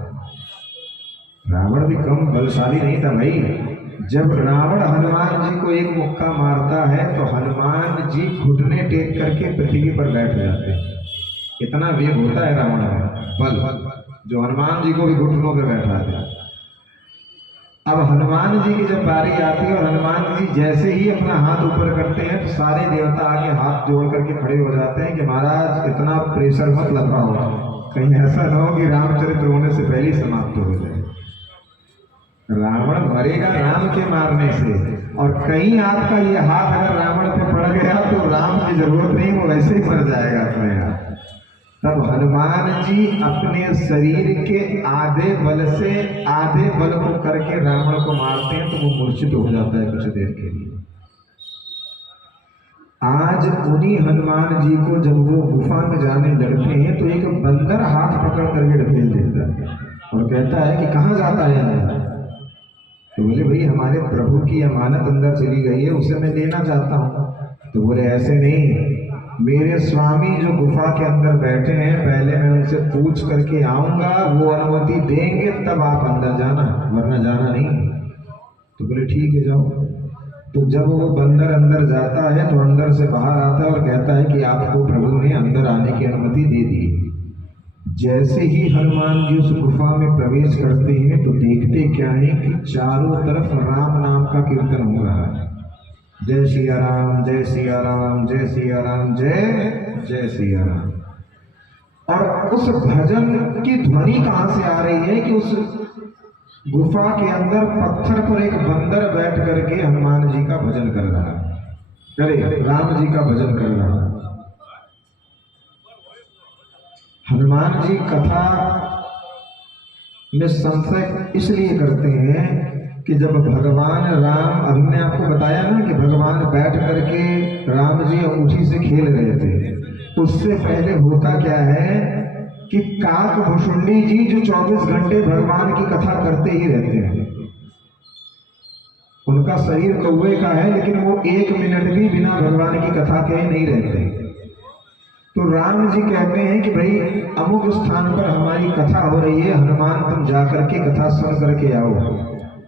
रावण भी कम बलशाली नहीं था भाई। जब रावण हनुमान जी को एक मुक्का मारता है तो हनुमान जी घुटने टेक करके पृथ्वी पर बैठ जाते हैं। इतना वेग होता है रावण में, बल जो हनुमान जी को भी घुटनों पे बैठा दिया। अब हनुमान जी की जब बारी आती है और हनुमान जी जैसे ही अपना हाथ ऊपर करते हैं तो सारे देवता आगे हाथ जोड़ करके खड़े हो जाते हैं कि महाराज इतना प्रेशर मत लगाओ, कहीं ऐसा ना हो कि रामचरित्र होने से पहले ही समाप्त हो जाए। रावण मरेगा राम के मारने से, और कहीं आपका ये हाथ अगर रावण पे पड़ गया तो राम की जरूरत नहीं, वो वैसे ही मर जाएगा अपने आप। तब हनुमान जी अपने शरीर के आधे बल से आधे बल को करके रावण को मारते हैं, तो वो मूर्छित हो जाता है कुछ देर के लिए। आज उन्हीं हनुमान जी को जब वो गुफा में जाने लगते हैं तो एक बंदर हाथ पकड़ करके ढकेल देता है और कहता है कि कहाँ जाता है अंदर। तो बोले भाई हमारे प्रभु की अमानत अंदर चली गई है, उसे मैं लेना चाहता हूँ। तो बोले ऐसे नहीं, मेरे स्वामी जो गुफा के अंदर बैठे हैं, पहले मैं उनसे पूछ करके आऊंगा, वो अनुमति देंगे तब आप अंदर जाना, वरना जाना नहीं। तो बोले ठीक है जाओ। तो जब वो बंदर अंदर जाता है तो अंदर से बाहर आता है और कहता है कि आपको प्रभु ने अंदर आने की अनुमति दे दी। जैसे ही हनुमान जी उस गुफा में प्रवेश करते हैं तो देखते क्या है कि चारों तरफ राम नाम का कीर्तन हो रहा है। जय सिया राम, जय सिया राम, जय सिया राम, जय जय सिया राम। और उस भजन की ध्वनि कहाँ से आ रही है कि उस गुफा के अंदर पत्थर पर एक बंदर बैठ करके हनुमान जी का भजन कर रहा है, अरे राम जी का भजन कर रहा है। हनुमान जी कथा में संशय इसलिए करते हैं कि जब भगवान राम, अभी मैंने आपको बताया ना कि भगवान बैठ करके राम जी अंगूठी से खेल रहे थे, उससे पहले होता क्या है कि काक भुषुंडी जी जो 24 घंटे भगवान की कथा करते ही रहते हैं, उनका शरीर कौवे का है लेकिन वो 1 मिनट भी बिना भगवान की कथा के नहीं रहते। तो राम जी कहते हैं कि भाई अमुक स्थान पर हमारी कथा हो रही है, हनुमान तुम जाकर के कथा सुन करके आओ।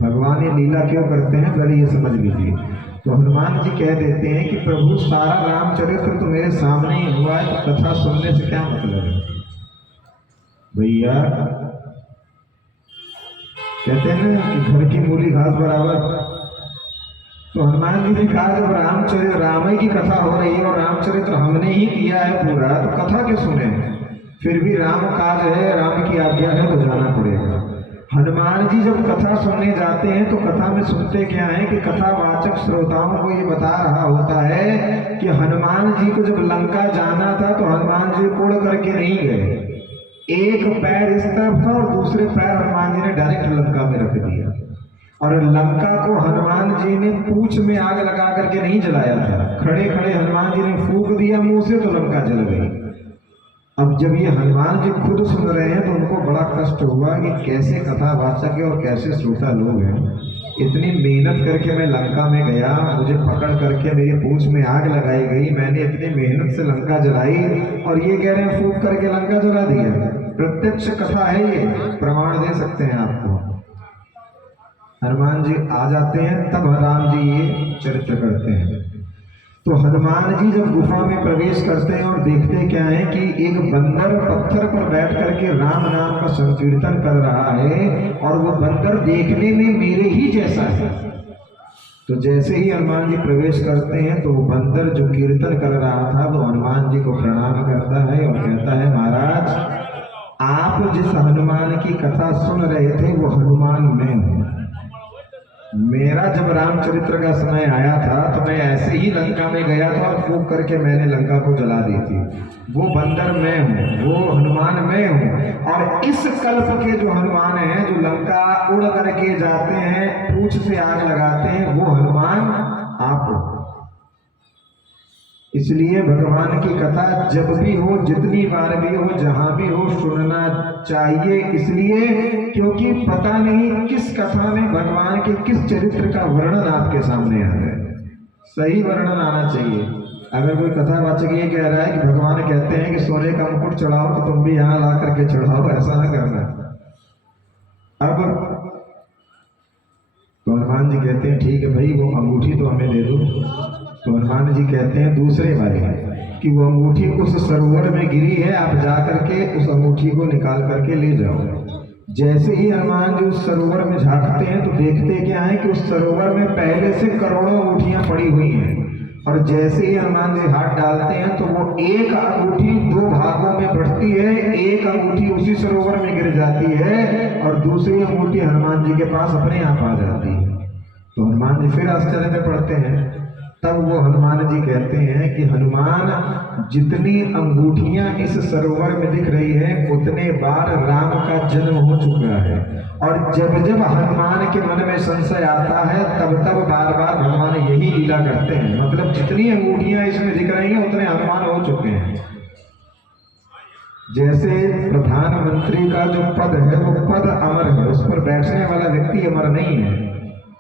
भगवान ये लीला क्यों करते हैं पहले ये समझ लीजिए। तो हनुमान जी कह देते हैं कि प्रभु सारा रामचरित्र तो मेरे सामने ही हुआ है, तो कथा सुनने से क्या मतलब है। भैया कहते हैं ना कि घर की मूली घास बराबर। तो हनुमान जी ने कहा जब रामचरित्र राम की कथा हो रही है और रामचरित्र हमने ही किया है पूरा, तो कथा क्यों सुने। फिर भी राम काज है, राम की आज्ञा है तो जाना पड़ेगा। हनुमान जी जब कथा सुनने जाते हैं तो कथा में सुनते क्या है कि कथावाचक श्रोताओं को ये बता रहा होता है कि हनुमान जी को जब लंका जाना था तो हनुमान जी उड़ करके नहीं गए, एक पैर इस तरफ था और दूसरे पैर हनुमान जी ने डायरेक्ट लंका में रख दिया। और लंका को हनुमान जी ने पूंछ में आग लगा करके नहीं जलाया था, खड़े खड़े हनुमान जी ने फूंक दिया मुंह से तो लंका जल गई। अब जब ये हनुमान जी खुद सुन रहे हैं तो उनको बड़ा कष्ट हुआ कि कैसे कथावाचक है और कैसे श्रोता लोग हैं। इतनी मेहनत करके मैं लंका में गया, मुझे पकड़ करके मेरी पूंछ में आग लगाई गई, मैंने इतनी मेहनत से लंका जलाई और ये कह रहे हैं फूंक करके लंका जला दिया। प्रत्यक्ष कथा है, ये प्रमाण दे सकते हैं आपको। हनुमान जी आ जाते हैं तब राम जी ये चरित्र करते हैं। तो हनुमान जी जब गुफा में प्रवेश करते हैं और देखते क्या है कि एक बंदर पत्थर पर बैठ करके राम नाम का संकीर्तन कर रहा है और वो बंदर देखने में मेरे ही जैसा है। तो जैसे ही हनुमान जी प्रवेश करते हैं तो वो बंदर जो कीर्तन कर रहा था वो हनुमान जी को प्रणाम करता है और कहता है महाराज आप जिस हनुमान की कथा सुन रहे थे वो हनुमान मैं हूँ। मेरा जब रामचरित्र का समय आया था तो मैं ऐसे ही लंका में गया था और फूंक करके मैंने लंका को जला दी थी। वो बंदर मैं हूँ, वो हनुमान मैं हूँ। और इस कल्प के जो हनुमान हैं जो लंका उड़ करके जाते हैं, पूंछ से आग लगाते हैं, वो हनुमान आप हो। इसलिए भगवान की कथा जब भी हो, जितनी बार भी हो, जहां भी हो, सुनना चाहिए। इसलिए क्योंकि पता नहीं किस कथा में भगवान के किस चरित्र का वर्णन आपके सामने आ रहा है। सही वर्णन आना चाहिए। अगर कोई कथावाचक ये कह रहा है कि भगवान कहते हैं कि सोने का मुकुट चढ़ाओ तो तुम भी यहाँ ला करके चढ़ाओ, ऐसा ना करना। अब तो हनुमान जी कहते हैं ठीक है भाई वो अंगूठी तो हमें दे दो। तो हनुमान जी कहते हैं दूसरे बारे कि वो अंगूठी उस सरोवर में गिरी है, आप जा करके उस अंगूठी को निकाल करके ले जाओ। जैसे ही हनुमान जी उस सरोवर में झांकते हैं तो देखते क्या है कि उस सरोवर में पहले से करोड़ों अंगूठियां पड़ी हुई हैं। और जैसे ही हनुमान जी हाथ डालते हैं तो वो एक अंगूठी दो भागों में बढ़ती है, एक अंगूठी उसी सरोवर में गिर जाती है और दूसरी अंगूठी हनुमान जी के पास अपने आप आ जाती है। तो हनुमान जी फिर आश्चर्य में पड़ते हैं। तब वो हनुमान जी कहते हैं कि हनुमान, जितनी अंगूठियां इस सरोवर में दिख रही है उतने बार राम का जन्म हो चुका है, और जब जब हनुमान के मन में संशय आता है तब तब बार बार भगवान यही लीला करते हैं। मतलब जितनी अंगूठियां इसमें दिख रही हैं उतने हनुमान हो चुके हैं। जैसे प्रधानमंत्री का जो पद है वो पद अमर है, उस पर बैठने वाला व्यक्ति अमर नहीं है।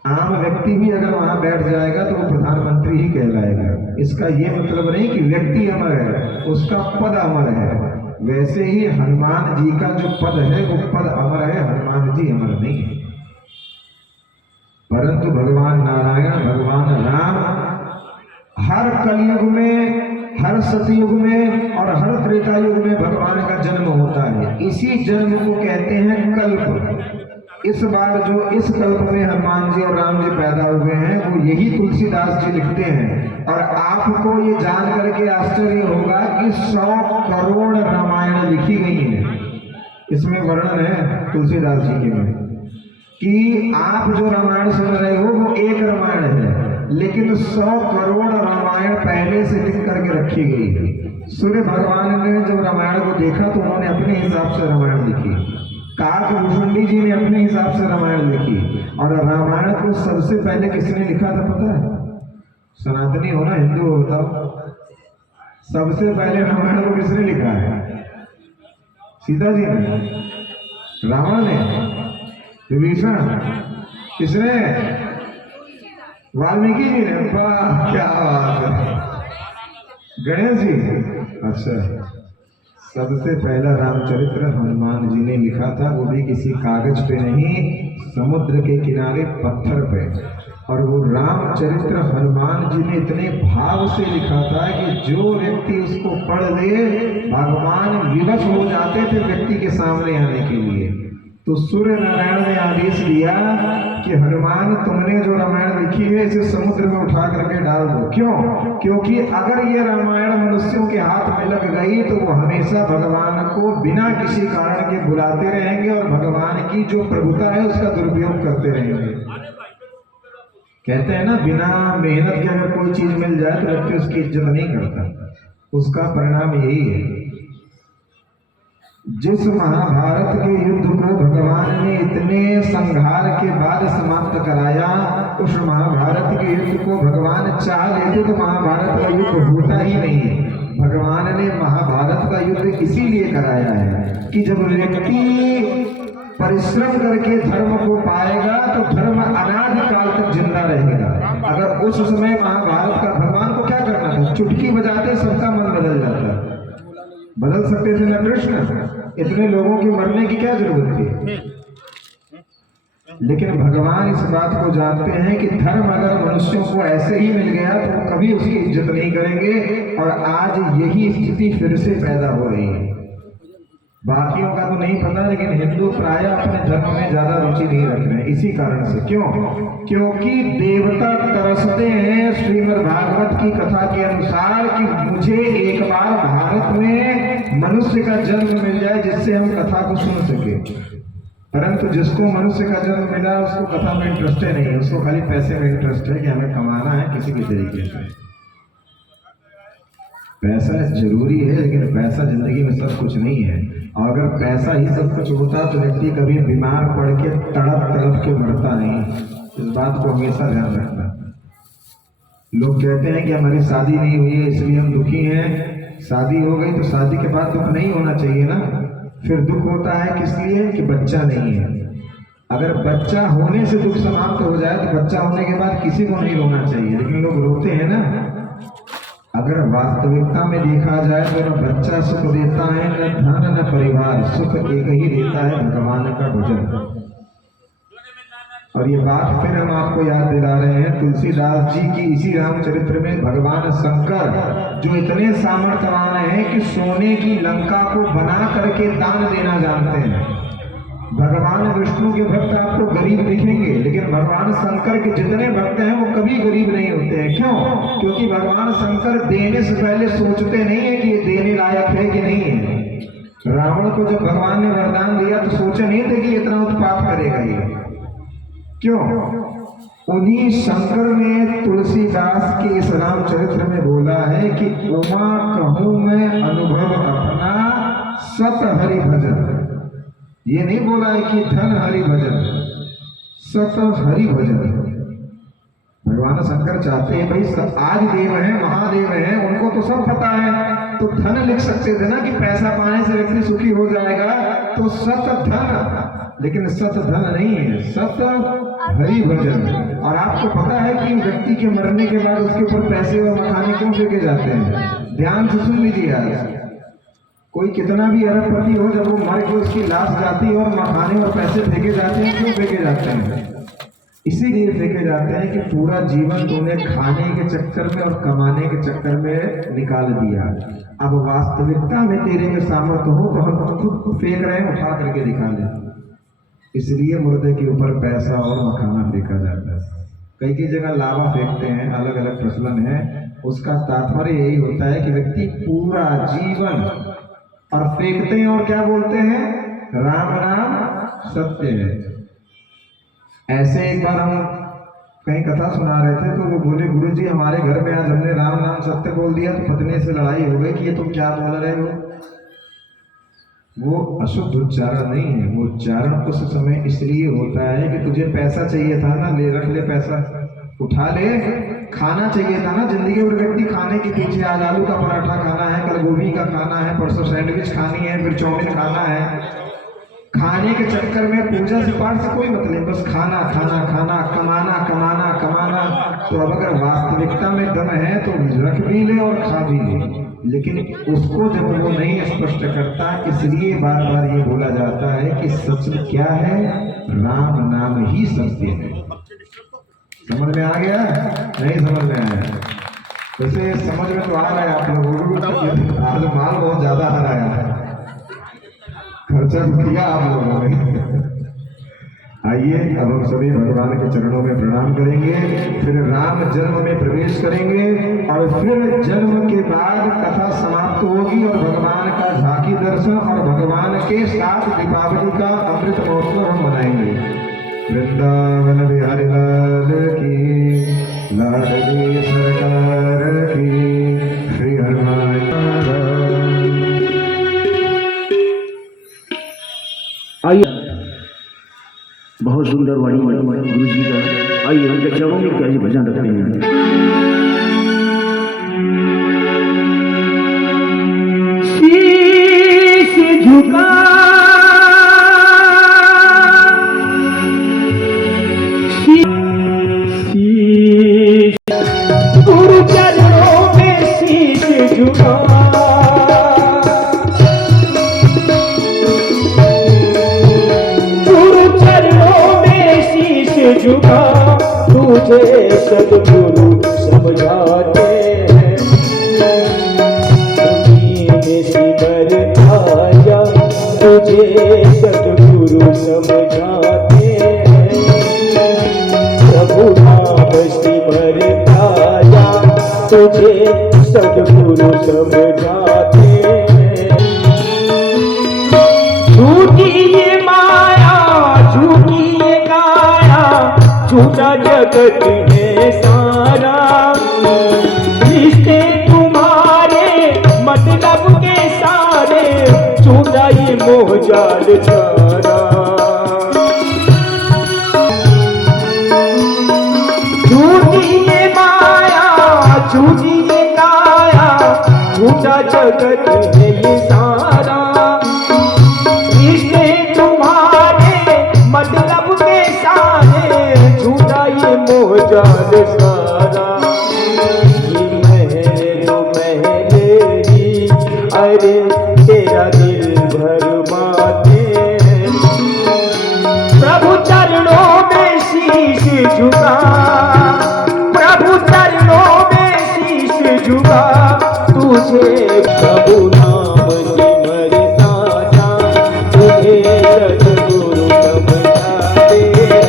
आम व्यक्ति भी अगर वहां बैठ जाएगा तो वो प्रधानमंत्री ही कहलाएगा। इसका ये मतलब नहीं कि व्यक्ति अमर है, उसका पद अमर है। वैसे ही हनुमान जी का जो पद है वो पद अमर है, हनुमान जी अमर नहीं है। परंतु भगवान नारायण, भगवान राम हर कलयुग में, हर सतयुग में और हर त्रेता युग में भगवान का जन्म होता है। इसी जन्म को कहते हैं कल्प। इस बार जो इस कल्प में हनुमान जी और राम जी पैदा हुए हैं वो यही तुलसीदास जी लिखते हैं। और आपको ये जान करके आश्चर्य होगा कि 100 करोड़ रामायण लिखी गई हैं। इसमें वर्णन है तुलसीदास जी के में कि आप जो रामायण सुन रहे हो वो एक रामायण है, लेकिन 100 करोड़ रामायण पहले से लिख करके रखी गई है। सूर्य भगवान ने जब रामायण को देखा तो उन्होंने अपने हिसाब से रामायण लिखी, काकभूषुंडी जी ने अपने हिसाब से रामायण लिखी। और रामायण को सबसे पहले किसने लिखा था पता है? सनातनी हो ना, हिंदू हो, बताओ सबसे पहले रामायण को किसने लिखा है? सीता जी ने, रावण ने, विभीषण, किसने? वाल्मीकि जी ने। वाह क्या बात है, गणेश जी। अच्छा, सबसे पहला रामचरित्र हनुमान जी ने लिखा था, वो भी किसी कागज पे नहीं, समुद्र के किनारे पत्थर पे। और वो रामचरित्र हनुमान जी ने इतने भाव से लिखा था कि जो व्यक्ति उसको पढ़ ले भगवान विवश हो जाते थे व्यक्ति के सामने आने के लिए। तो सूर्य नारायण ने आदेश दिया कि हनुमान, तुमने जो रामायण लिखी है इसे समुद्र में उठा करके डाल दो। क्यों? क्योंकि अगर ये रामायण मनुष्यों के हाथ में लग गई तो वो हमेशा भगवान को बिना किसी कारण के बुलाते रहेंगे और भगवान की जो प्रभुता है उसका दुरुपयोग करते रहेंगे। कहते हैं ना, बिना मेहनत के अगर कोई चीज मिल जाए तो व्यक्ति उसकी इज्जत नहीं करता। उसका परिणाम यही है। जिस महाभारत के युद्ध को भगवान ने इतने संहार के बाद समाप्त कराया, उस महाभारत के युद्ध को भगवान चाह लेते तो महाभारत का युद्ध होता ही नहीं है। भगवान ने महाभारत का युद्ध इसीलिए कराया है कि जब व्यक्ति परिश्रम करके धर्म को पाएगा तो धर्म अनादि काल तक जिंदा रहेगा। अगर उस समय महाभारत का, भगवान को क्या करना था? चुटकी बजाते सबका मन बदल जाता। बदल सकते थे ना कृष्ण? इतने लोगों के मरने की क्या जरूरत थी? लेकिन भगवान इस बात को जानते हैं कि धर्म अगर मनुष्यों को ऐसे ही मिल गया तो कभी उसकी इज्जत नहीं करेंगे। और आज यही स्थिति फिर से पैदा हो रही है। बाकियों का तो नहीं पता, लेकिन हिंदू प्राय अपने धर्म में ज्यादा रुचि नहीं रख रहे हैं इसी कारण से। क्यों? क्योंकि देवता तरसते हैं श्रीमद् भागवत की कथा के अनुसार कि मुझे एक बार भारत में मनुष्य का जन्म मिल जाए जिससे हम कथा को सुन सके। परंतु जिसको मनुष्य का जन्म मिला उसको कथा में इंटरेस्ट नहीं है, उसको खाली पैसे में इंटरेस्ट है कि हमें कमाना है किसी भी तरीके से। पैसा जरूरी है लेकिन पैसा जिंदगी में सब कुछ नहीं है। और अगर पैसा ही सब कुछ होता तो व्यक्ति कभी बीमार पड़ के तड़प तड़प के मरता नहीं। इस बात को हमेशा ध्यान रखना। लोग कहते हैं कि हमारी शादी नहीं हुई है इसलिए हम दुखी हैं। शादी हो गई तो शादी के बाद दुख नहीं होना चाहिए ना। फिर दुख होता है किस लिए? कि बच्चा नहीं है। अगर बच्चा होने से दुख समाप्त हो जाए तो बच्चा होने के बाद किसी को नहीं रोना चाहिए, लेकिन लोग रोते हैं ना। अगर वास्तविकता में देखा जाए तो न बच्चा सुख देता है, न धन न परिवार, सुख एक ही देता है, भगवान का भजन। और ये बात फिर हम आपको याद दिला रहे हैं तुलसीदास जी की इसी रामचरित्र में। भगवान शंकर जो इतने सामर्थ्यवान हैं कि सोने की लंका को बना करके दान देना जानते हैं। भगवान विष्णु के भक्त आपको गरीब दिखेंगे, लेकिन भगवान शंकर के जितने भक्त हैं वो कभी गरीब नहीं होते हैं। क्यों? क्योंकि भगवान शंकर देने से पहले सोचते नहीं है कि ये देने लायक है कि नहीं है। रावण को जब भगवान ने वरदान दिया तो सोचे नहीं थे कि इतना उत्पात करेगा ये। क्यों? उन्हीं शंकर ने तुलसीदास के इस रामचरित्र में बोला है कि उमा कहूं मैं अनुभव अपना सत हरि भजन। ये नहीं बोला है कि धन हरि भजन, सत हरि भजन। भगवान शंकर चाहते हैं भाई आज देव हैं, महादेव हैं, उनको तो सब पता है, तो धन लिख सकते थे ना कि पैसा पाने से व्यक्ति सुखी हो जाएगा, तो सत धन, लेकिन सत धन नहीं है, सत हरि भजन। और आपको पता है कि व्यक्ति के मरने के बाद उसके ऊपर पैसे और मखाने क्यों फेंके जाते हैं? ध्यान से सुन लीजिए। आज कोई कितना भी अरबपति हो, जब वो मर के उसकी लाश जाती है और मखाने और पैसे फेंके जाते हैं, क्यों फेंके जाते हैं? इसीलिए फेंके जाते हैं कि पूरा जीवन तूने खाने के चक्कर में और कमाने के चक्कर में निकाल दिया। अब वास्तविकता में तेरे में सामर्थ्य हो तो हम खुद फेंक रहे हैं, उठा करके दिखा लें। इसलिए मुर्दे के ऊपर पैसा और मखाना फेंका जाता है। कई कई जगह लावा फेंकते हैं, अलग अलग प्रचलन है। उसका तात्पर्य यही होता है कि व्यक्ति पूरा जीवन और फेंकते हैं और क्या बोलते हैं? राम नाम सत्य है। ऐसे एक बार हम कहीं कथा सुना रहे थे तो वो बोले, गुरुजी हमारे घर में आज हमने राम नाम सत्य बोल दिया तो पत्नी से लड़ाई हो गई कि ये तुम क्या बोल रहे हो। वो अशुद्ध उच्चारण नहीं है, वो उच्चारण उस समय इसलिए होता है कि तुझे पैसा चाहिए था ना, ले रख ले पैसा, उठा ले। खाना चाहिए था ना, जिंदगी भर व्यक्ति खाने के पीछे, आज आलू का पराठा खाना है, कल गोभी का खाना है, परसों सैंडविच खानी है, फिर चाउमीन खाना है। खाने के चक्कर में पूजा से पाठ से कोई मतलब, बस खाना खाना खाना, कमाना कमाना कमाना। तो अब अगर वास्तविकता में दम है तो रख भी ले और खा भी ले, लेकिन उसको जब वो नहीं स्पष्ट करता, इसलिए बार बार ये बोला जाता है कि सच क्या है? राम नाम ही सत्य है। समझ में आ गया? नहीं समझ में आया? वैसे समझ में तो आ रहा है आप लोगों को। आज माल बहुत ज्यादा हराया है, खर्चा किया आप लोगों ने। आइए अब हम सभी भगवान के चरणों में प्रणाम करेंगे, फिर राम जन्म में प्रवेश करेंगे और फिर जन्म के बाद कथा समाप्त होगी और भगवान का झांकी दर्शन और भगवान के साथ दीपावली का अमृत महोत्सव हम मनाएंगे। वृंदावन बिहारी लाल की, लाडली सरकार की, श्री हनुमान। आइए, बहुत सुंदर वाणी गुरु जी का। आइए उनके चरणों में क्या भजन रखते हैं। शीश झुका गुरु चरणों में शीश झुका, झुका तुझे सद्गुरु समझाते हैं। जमीन सिमर आया तुझे सद्गुरु समझाते हैं। प्रभु नाम सिमर आया तुझे सद्गुरु समझाते हैं। झूठी ये माया, झूठी ये काया, झूठा जगत है सारा। रिश्ते तुम्हारे मतलब के सारे, झूठा ये मोहजाल सारा। झूठी ये माया, झूठी ये काया, झूठा जगत है ये सारा। रिश्ते तुम्हारे मतलब के सारे, झूठा ये मोहजाल सारा। ये महल तो महल ही, अरे तेरा दिल भरमाते। प्रभु चरणों में शीश झुका, प्रभु चरणों में शीश झुका तुझे। प्रभु नाम सिमरता जा तुझे सद्गुरु समझाते हैं।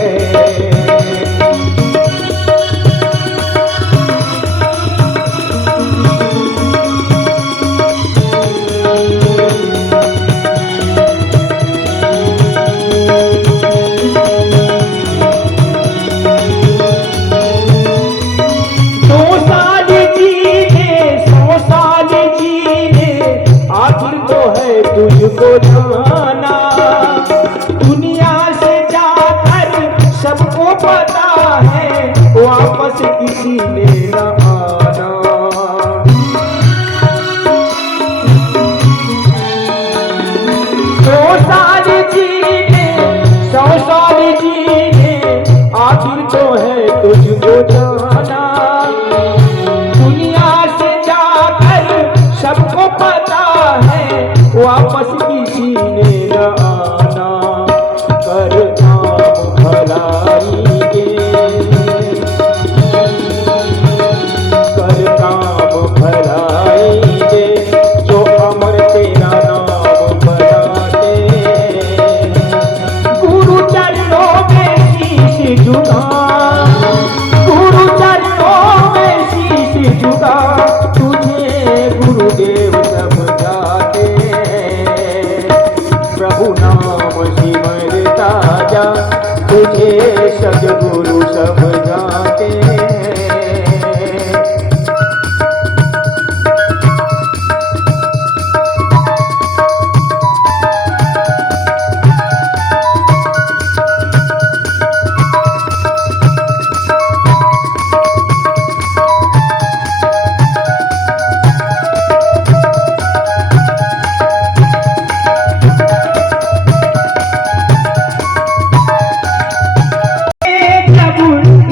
तुझको जाना, दुनिया से जाकर सबको पता है वापस किसी ने न आना। सौ साल जीने, 100 साल जीने, आखिर तो है तुझको जाना, दुनिया से जाकर सबको पता है वापस किसी ने न आना। कर काम भलाई के, कर काम भलाई के, जो अमर तेरा नाम बनाते, गुरु चरणों में शीश झुका, गुरु चरणों में शीश झुका, तुझे गुरुदेव समझाते, प्रभु नाम सिमरता जा, तुझे सद्गुरु समझाते।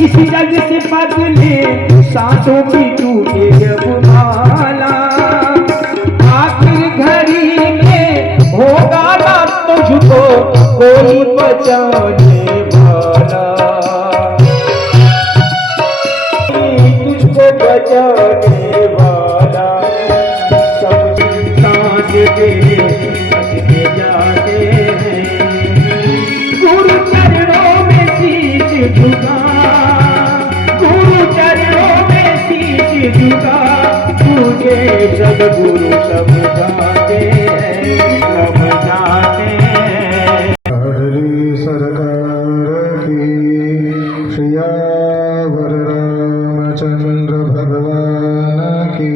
इस जग से बदले सांसों की टूटे जब माला, आखिर घड़ी में होगा ना तुझको कोई बचाने वाला, तुझको बचाने वाला। सब सांस दे जाते हैं, गुरु चरणों में शीश झुका, गुरु चरणों में शीश झुका, तुझे सद्गुरु समझाते हैं, समझाते हैं। लाडली सरकार की, श्रियावर रामचंद्र भगवान की,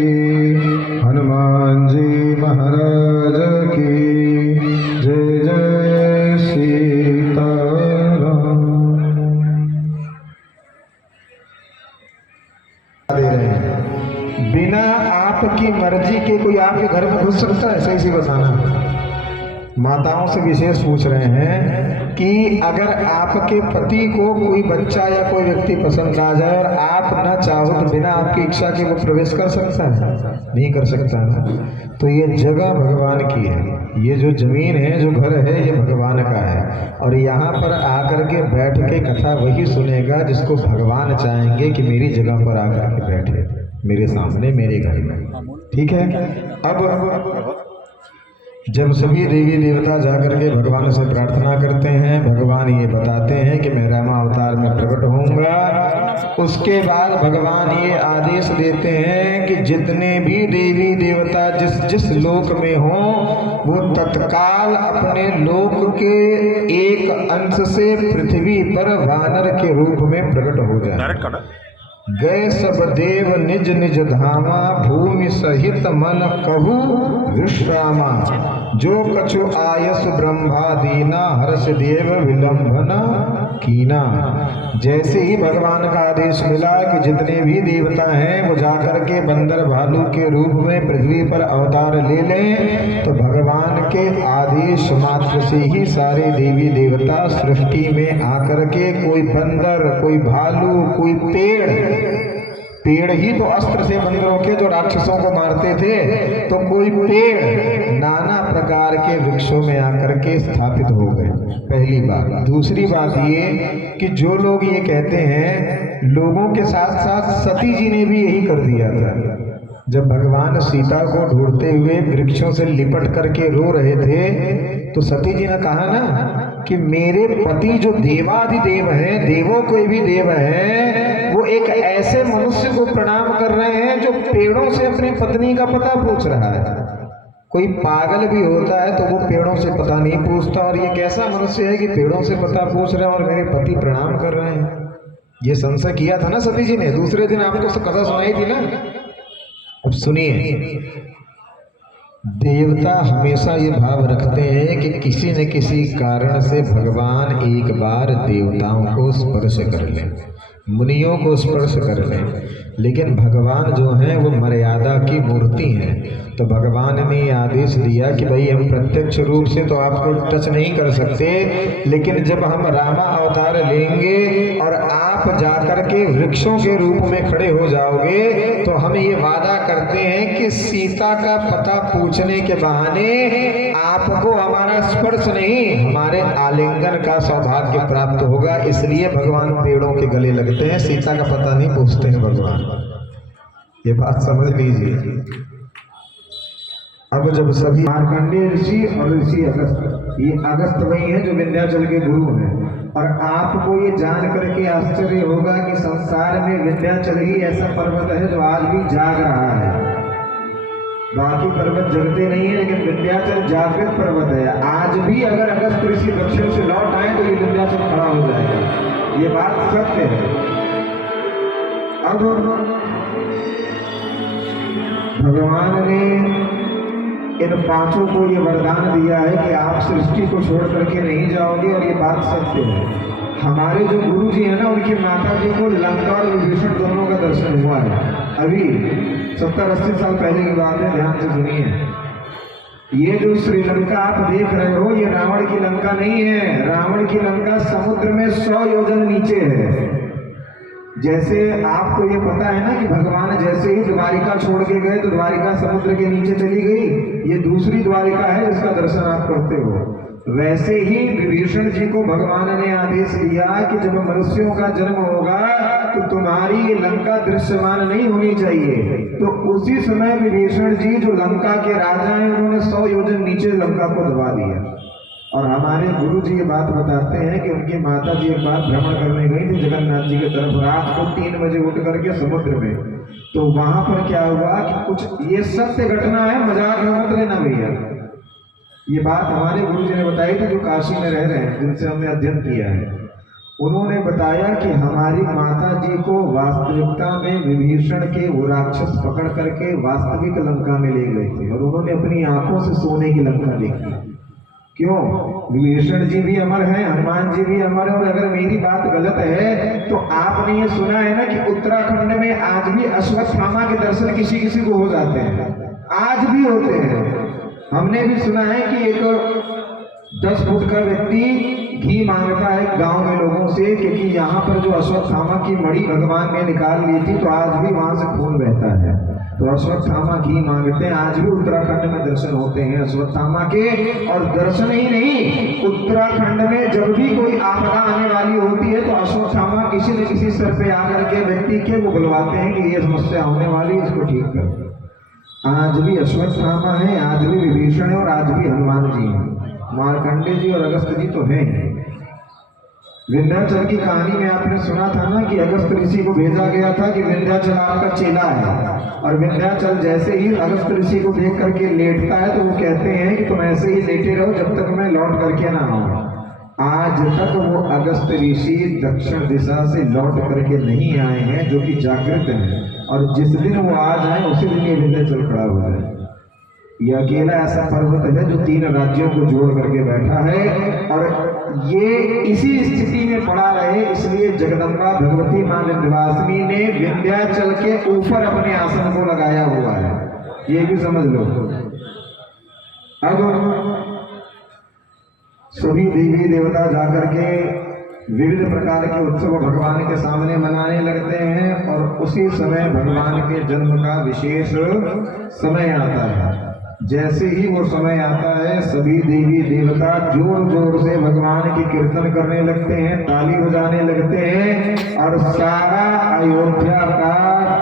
हनुमान जी महाराज की जय जय सीताराम। दे रहे हैं बिना आपकी मर्जी के कोई आपके घर में घुस सकता है? सही से बताना। माताओं से विशेष पूछ रहे हैं कि अगर आपके पति को कोई बच्चा या कोई व्यक्ति पसंद आ जाए और आप न चाहो तो बिना आपकी इच्छा के वो प्रवेश कर सकता है? नहीं कर सकता ना। तो ये जगह भगवान की है, ये जो जमीन है, जो घर है, ये भगवान का है। और यहाँ पर आकर के बैठ के कथा वही सुनेगा जिसको भगवान चाहेंगे कि मेरी जगह पर आकर के बैठे, मेरे सामने, मेरे घर में। ठीक है। अब जब सभी देवी देवता जाकर के भगवान से प्रार्थना करते हैं, भगवान ये बताते हैं कि मैं रामा अवतार में प्रकट होऊंगा। उसके बाद भगवान ये आदेश देते हैं कि जितने भी देवी देवता जिस जिस लोक में हों, वो तत्काल अपने लोक के एक अंश से पृथ्वी पर वानर के रूप में प्रकट हो जाए। गए सब देव निज निज धामा, भूमि सहित मन कहु विश्रामा। जो कछु आयस ब्रह्मा दीना, हर्ष देव विलंबना कीना। जैसे ही भगवान का आदेश मिला कि जितने भी देवता हैं वो जाकर के बंदर भालू के रूप में पृथ्वी पर अवतार ले लें, तो भगवान के आदेश मात्र से ही सारे देवी देवता सृष्टि में आकर के, कोई बंदर, कोई भालू, कोई पेड़ ही तो अस्त्र से बंदरों के जो राक्षसों को मारते थे, तो कोई पेड़ नाना प्रकार के वृक्षों में आकर के स्थापित हो गए। पहली बात। दूसरी बात ये कि जो लोग ये कहते हैं, लोगों के साथ साथ सती जी ने भी यही कर दिया था। जब भगवान सीता को ढूंढते हुए वृक्षों से लिपट करके रो रहे थे, तो सती जी ने कहा ना कि मेरे पति जो देवाधिदेव हैं, देवों के भी देव हैं, वो एक ऐसे मनुष्य को प्रणाम कर रहे हैं जो पेड़ों से अपनी पत्नी का पता पूछ रहा है। कोई पागल भी होता है तो वो पेड़ों से पता नहीं पूछता, और ये कैसा मनुष्य है कि पेड़ों से पता पूछ रहे हैं और मेरे पति प्रणाम कर रहे हैं। ये संशय किया था ना सती जी ने। दूसरे दिन आपको कथा सुनाई थी ना। अब सुनिए, देवता हमेशा ये भाव रखते हैं कि किसी न किसी कारण से भगवान एक बार देवताओं को स्पर्श कर लें, मुनियों को स्पर्श कर लें। लेकिन भगवान जो हैं वो मर्यादा की मूर्ति हैं। तो भगवान ने ये आदेश दिया कि भाई हम प्रत्यक्ष रूप से तो आपको टच नहीं कर सकते, लेकिन जब हम रामा अवतार लेंगे और आप जाकर के वृक्षों के रूप में खड़े हो जाओगे तो हम ये वादा करते हैं कि सीता का पता पूछने के बहाने आपको हमारा स्पर्श नहीं, हमारे आलिंगन का सौभाग्य प्राप्त होगा। इसलिए भगवान पेड़ों के गले लगते हैं, सीता का पता नहीं पूछते हैं भगवान। ये बात समझ लीजिए। अब जब सभी मार्कंडेय ऋषि और ऋषि अगस्त, ये अगस्त वही है जो विंध्याचल के गुरु हैं, और आपको ये जान करके आश्चर्य होगा कि संसार में विंध्याचल ही ऐसा पर्वत है जो आज भी जाग रहा है। बाकी पर्वत जगते नहीं है, लेकिन विंध्याचल जागृत पर्वत है। आज भी अगर अगस्त ऋषि दक्षिण से लौट आए तो ये विंध्याचल खड़ा हो जाएगा। ये बात सत्य है। अब भगवान ने इन पांचों को ये वरदान दिया है कि आप सृष्टि को छोड़ करके नहीं जाओगे, और ये बात सत्य है। हमारे जो गुरु जी हैं ना, उनकी माता जी को लंका और विभीषण दोनों का दर्शन हुआ है। अभी 70-80 साल पहले की बात है, ध्यान से सुनिए। ये जो श्रीलंका आप देख रहे हो, ये रावण की लंका नहीं है। रावण की लंका समुद्र में 100 योजन नीचे है। जैसे आपको ये पता है ना कि भगवान जैसे ही द्वारिका छोड़ के गए तो द्वारिका समुद्र के नीचे चली गई, ये दूसरी द्वारिका है जिसका दर्शन आप करते हो। वैसे ही विभीषण जी को भगवान ने आदेश दिया कि जब मनुष्यों का जन्म होगा तो तुम्हारी लंका दृश्यमान नहीं होनी चाहिए। तो उसी समय विभीषण जी जो लंका के राजा हैं, उन्होंने 100 योजन नीचे लंका को दबा दिया। और हमारे गुरु जी ये बात बताते हैं कि उनकी माता जी एक बार भ्रमण करने गई थी जगन्नाथ जी की तरफ, रात को 3 बजे उठ करके समुद्र में। तो वहां पर क्या हुआ कि कुछ, ये सत्य घटना है, मजाक में मत लेना भैया। ये बात हमारे गुरु जी ने बताई थी जो काशी में रह रहे हैं, जिनसे हमने अध्ययन किया है। उन्होंने बताया कि हमारी माता जी को वास्तविकता में विभीषण के वो राक्षस पकड़ करके वास्तविक लंका में ले गए थे, और उन्होंने अपनी आंखों से सोने की लंका देखी। क्यों? विभीषण जी भी अमर हैं, हनुमान जी भी अमर है। और अगर मेरी बात गलत है तो आपने ये सुना है ना कि उत्तराखंड में आज भी अश्वत्थामा के दर्शन किसी किसी को हो जाते हैं, आज भी होते हैं। हमने भी सुना है कि एक 10 फुट का व्यक्ति घी मांगता है गांव में लोगों से, क्योंकि यहाँ पर जो अश्वत्थामा की मणि भगवान ने निकाल ली थी तो आज भी वहां से खून बहता है। तो अश्वत्थामा घी मांगते हैं, आज भी उत्तराखंड में दर्शन होते हैं अश्वत्थामा के। और दर्शन ही नहीं, उत्तराखंड में जब भी कोई आपदा आने वाली होती है तो अश्वत्थामा किसी न किसी सर पे आकर के व्यक्ति के वो बुलवाते हैं कि ये समस्या होने वाली, इसको ठीक कर। आज भी अश्वत्थामा है, आज भी विभीषण है, और आज भी हनुमान जी हैं। मार्कंडेय जी और अगस्त जी तो हैं। विंध्याचल की कहानी में आपने सुना था ना कि अगस्त ऋषि को भेजा गया था कि विंध्याचल आपका चेला है, और विंध्याचल जैसे ही अगस्त ऋषि को देख करके लेटता है तो वो कहते हैं कि तुम ऐसे ही लेटे रहो जब तक मैं लौट करके ना आऊं। आज तक वो अगस्त ऋषि दक्षिण दिशा से लौट करके नहीं आए हैं, जो कि जागृत हैं। और जिस दिन वो आ जाए उसी दिन ये विंध्याचल खड़ा हुआ है। यह अकेला ऐसा पर्वत है जो 3 राज्यों को जोड़ करके बैठा है, और ये इसी स्थिति में पड़ा रहे, इसलिए जगदम्बा भगवती मां विंध्यवासिनी ने विंध्याचल के ऊपर अपने आसन को लगाया हुआ है। ये भी समझ लो। अब सभी देवी देवता जाकर के विविध प्रकार के उत्सव भगवान के सामने मनाने लगते हैं, और उसी समय भगवान के जन्म का विशेष समय आता है। जैसे ही वो समय आता है, सभी देवी देवता जोर जोर से भगवान की कीर्तन करने लगते हैं, ताली बजाने लगते हैं, और सारा अयोध्या का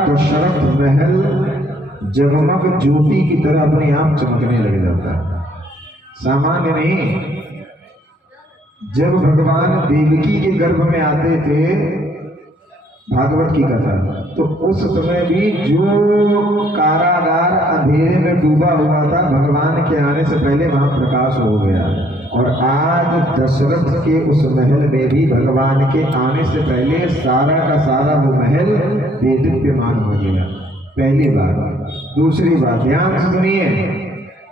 दशरथ महल जगमग ज्योति की तरह अपने आप चमकने लग जाता है। सामान्य नहीं। जब भगवान देवकी के गर्भ में आते थे, भागवत की कथा, तो उस समय भी जो कारागार अंधेरे में डूबा हुआ था, भगवान के आने से पहले वहां प्रकाश हो गया। और आज दशरथ के उस महल में भी भगवान के आने से पहले सारा का सारा वो महल देदीप्यमान हो गया। पहली बात। दूसरी बात ध्यान से सुनिए,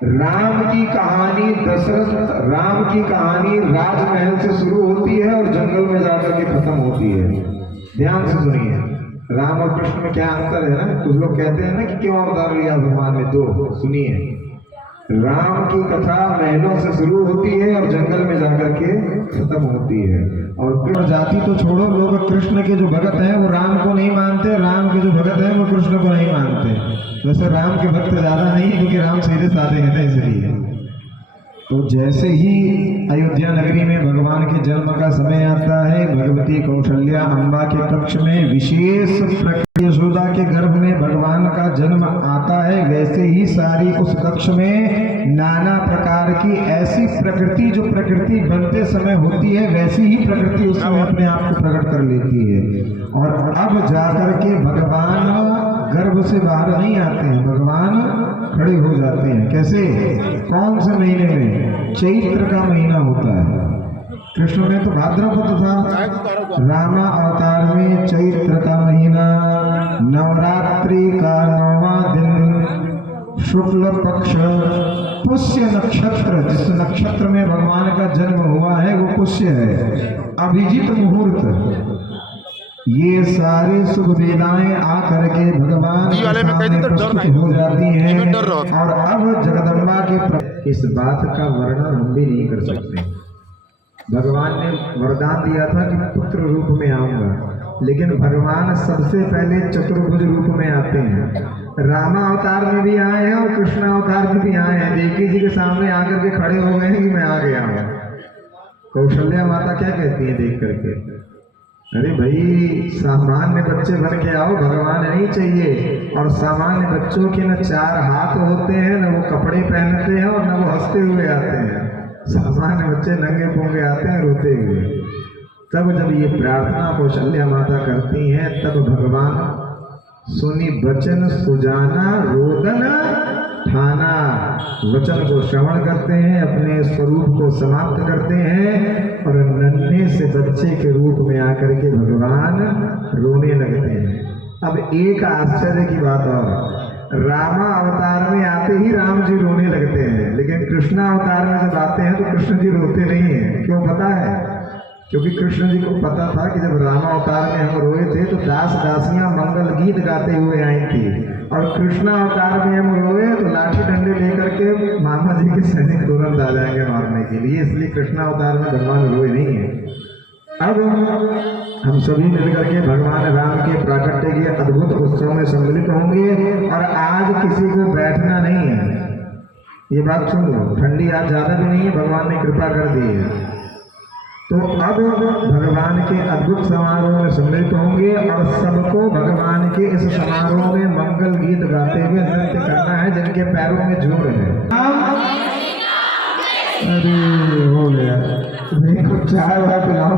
राम की कहानी राजमहल से शुरू होती है और जंगल में जाकर के खत्म होती है। ध्यान से सुनिए, राम और कृष्ण में क्या अंतर है ना। कुछ लोग कहते हैं ना कि क्यों अवतार लिया भगवान ने, तो सुनिए, राम की कथा महलों से शुरू होती है और जंगल में जाकर के खत्म होती है। और जाति तो छोड़ो, लोग कृष्ण के जो भगत हैं वो राम को नहीं मानते, राम के जो भगत हैं वो कृष्ण को नहीं मानते। वैसे राम के भक्त ज्यादा नहीं, क्योंकि राम सीधे साधे हैं ना, इसलिए। तो जैसे ही अयोध्या नगरी में भगवान के जन्म का समय आता है, भगवती कौशल्या अम्बा के कक्ष में विशेष प्रक्रिया यशोदा के गर्भ में भगवान का जन्म आता है, वैसे ही सारी उस कक्ष में नाना प्रकार की ऐसी प्रकृति, जो प्रकृति बनते समय होती है वैसी ही प्रकृति उस समय अपने आप को प्रकट कर लेती है। और अब जाकर के भगवान गर्भ से बाहर नहीं आते हैं, भगवान खड़े हो जाते हैं। कैसे? कौन से महीने में? चैत्र का महीना होता है। कृष्ण में तो भाद्रपद था, रामा अवतार में चैत्र का महीना, नवरात्रि का 9वां दिन, शुक्ल पक्ष, पुष्य नक्षत्र, जिस नक्षत्र में भगवान का जन्म हुआ है वो पुष्य है, अभिजीत मुहूर्त, ये सारे शुभ वेलाएं आकर के भगवान के सामने प्रस्तुत हो जाती हैं। और अब जगदम्बा के इस बात का वर्णन हम भी नहीं कर सकते। भगवान ने वरदान दिया था कि पुत्र रूप में आऊंगा, लेकिन भगवान सबसे पहले चतुर्भुज रूप में आते हैं। रामा अवतार में भी आए हैं और कृष्ण अवतार में भी आए हैं। देवकी जी के सामने आकर के खड़े हो गए हैं कि मैं आ गया हूँ। कौशल्या माता क्या कहती है देख करके, अरे भाई सामान्य बच्चे बन के आओ, भगवान नहीं चाहिए। और सामान्य बच्चों के न 4 हाथ होते हैं, न वो कपड़े पहनते हैं और न वो हंसते हुए आते हैं। सामान्य बच्चे नंगे पोंगे आते हैं रोते हुए। तब जब ये प्रार्थना कौशल्या माता करती हैं, तब भगवान सुनी बचन सुजाना रोदन ठाना, वचन को श्रवण करते हैं, अपने स्वरूप को समाप्त करते हैं और नन्हे से बच्चे के रूप में आकर के भगवान रोने लगते हैं। अब एक आश्चर्य की बात और, रामा अवतार में आते ही राम जी रोने लगते हैं, लेकिन कृष्णा अवतार में जब आते हैं तो कृष्ण जी रोते नहीं हैं। क्यों पता है? क्योंकि कृष्ण जी को पता था कि जब रामा अवतार में हम रोए थे तो दास दासियां मंगल गीत गाते हुए आई थी, और कृष्णा अवतार में हम रोए तो लाठी डंडे लेकर के मामा जी के सैनिक तुरंत आ जाएंगे मारने के लिए। इसलिए कृष्णा अवतार में भगवान रोए नहीं है। अब हम सभी मिलकर के भगवान राम के प्राकट्य के अद्भुत उत्सव में सम्मिलित होंगे। और आज किसी को बैठना नहीं है, ये बात सुन लो, ठंडी आज ज्यादा भी नहीं है, भगवान ने कृपा कर दी है। तो अब भगवान के अद्भुत समारोह में सम्मिलित होंगे और सबको भगवान के इस समारोह में मंगल गीत गाते हुए नृत्य करना है, जिनके पैरों में जोर है। अरे हो गया, देखो चाय वाय पिलाओ।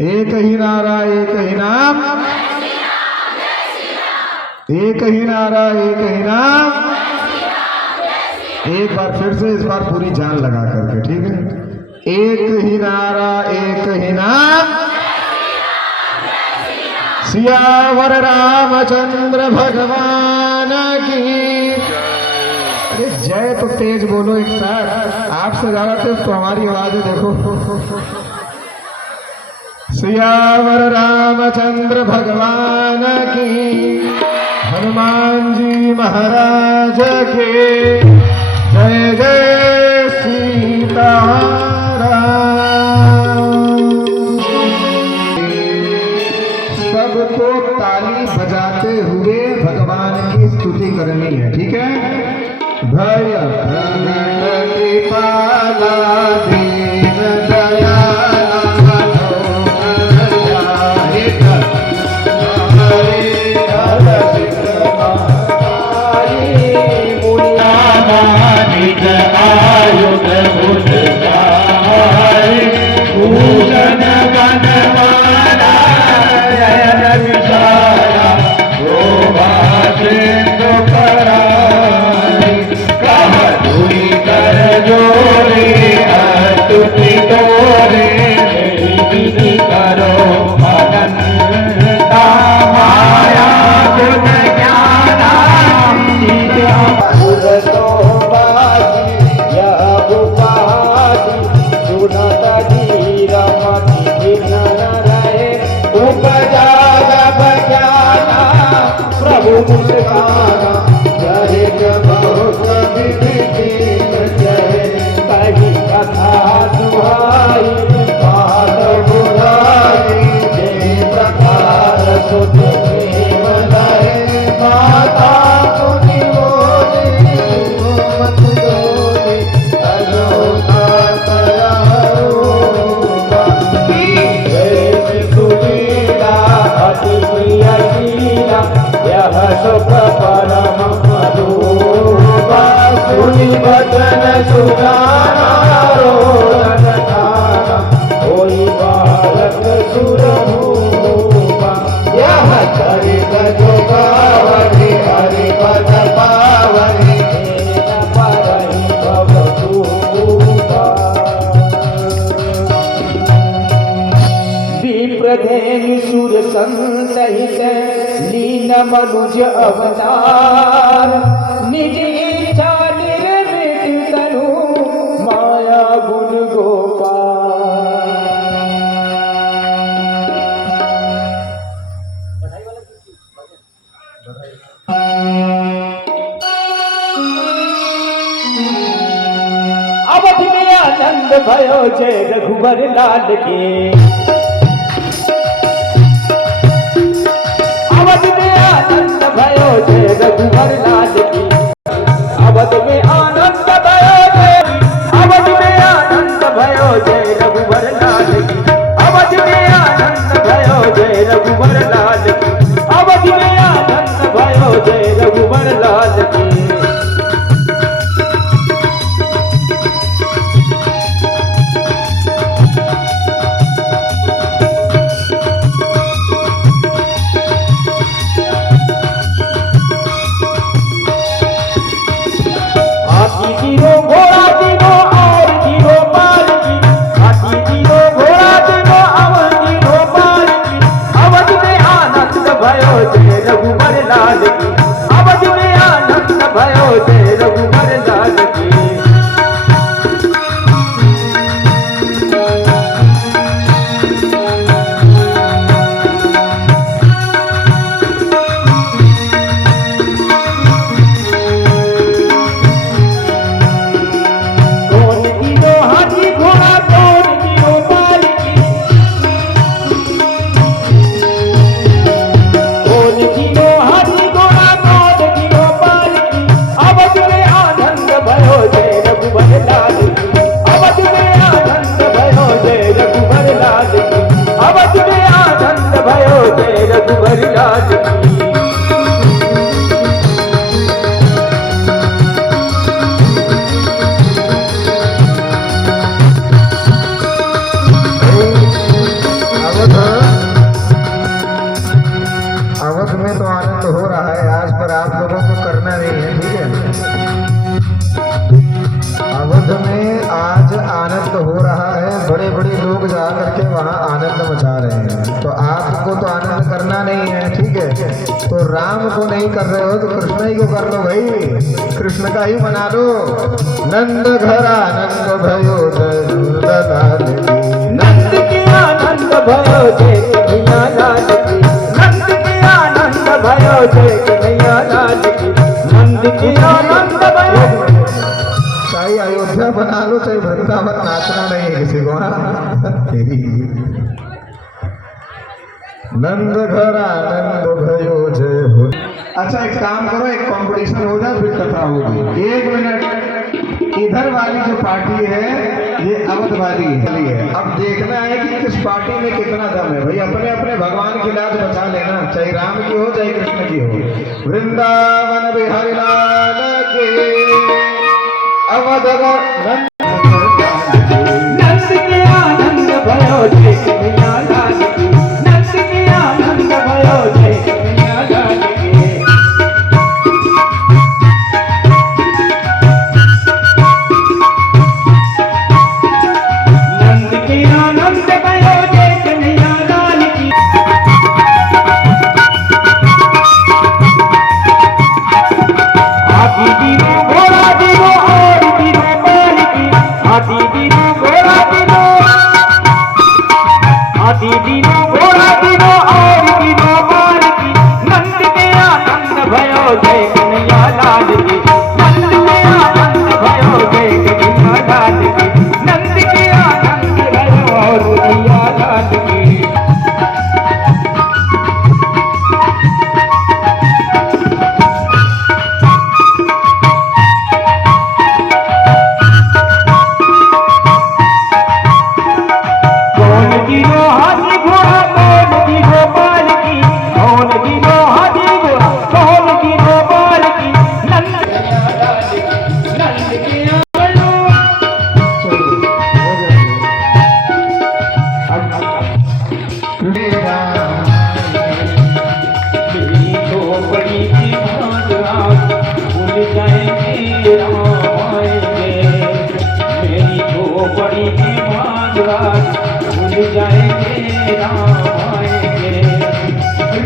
एक ही नारा एक ही नाम, एक ही नारा एक ही नाम। एक बार फिर से, इस बार पूरी जान लगा करके, ठीक है? एक ही नारा एक ही नाम, सियावर रामचंद्र भगवान की। अरे जय तो तेज बोलो एक साथ, आपसे ज्यादा तेज तो हमारी आवाज है। देखो, सियावर रामचंद्र भगवान की, हनुमान जी महाराज के, जय जय सीता। सबको ताली बजाते हुए भगवान की स्तुति करनी है, ठीक है? भय प्रगट कृपाला दीन दयाला हित हरे निज आयुध बुध पूजन गणवाना जय विशाला शोभा सिंधु कराई, कह दुई कर जोड़े अतुति बजा बजाना प्रभु मुस्काना जय बहुत जय कही कथा सुहाई बात बुलाई जय प्रकार सुत माता तुझी बोले मत डोले अलोका सयारूपा जय सुलीला अति प्रिय लीला यह सुख परम मधुपा सुनि बचन सुजाना रोदन ठाना होई बालक सुरभूपा यह चरित जो गावनि हरि पद पावनि न परहि भवतूपा विप्रधेनु सुर संसहित लीन मनुज अवतार निज इच्छा निर्मित तनु माया गुण गोपाल। अवधि में आनंद भयो जय रघुवर लाल के अवध में आनंद भयो जय रघुवर लाल की अवध में आनंद भयो जय अवध में आनंद भयो जय रघुवर लाल की अवध में आनंद भयो जय रघुवर लाल की अवध में आनंद भयो जय रघुवर लाल की। तो राम को नहीं कर रहे हो तो कृष्ण ही को कर लो भाई, कृष्ण का ही मना लो। नंद घर आनंद भयो जय लाल की, नंद के आनंद भयो जय कन्हैया लाल की, नंद के आनंद भयो जय कन्हैया लाल की, नंद के आनंद भयो। चाहे अयोध्या बना लो चाहे वृंदावन, नाचना नहीं है किसी को ना। नंद घर आनंद भयो जय हो। अच्छा एक काम करो, एक कंपटीशन हो जाए फिर कथा होगी। 1 मिनट, इधर वाली जो पार्टी है ये अवध वाली है, अब देखना है कि किस पार्टी में कितना दम है भाई। अपने अपने भगवान की लाज बचा लेना, चाहे राम की हो चाहे कृष्ण की हो। वृंदावन बिहारी लाल के अवध नंद के आनंद भयो जय कन्हैया लाल की, नंद के आनंद भयो जय कन्हैया लाल की। नंद के आनंद भयो जय कन्हैया लाल की। हाथी दीनो घोड़ा दीनो और दीनो पाल की,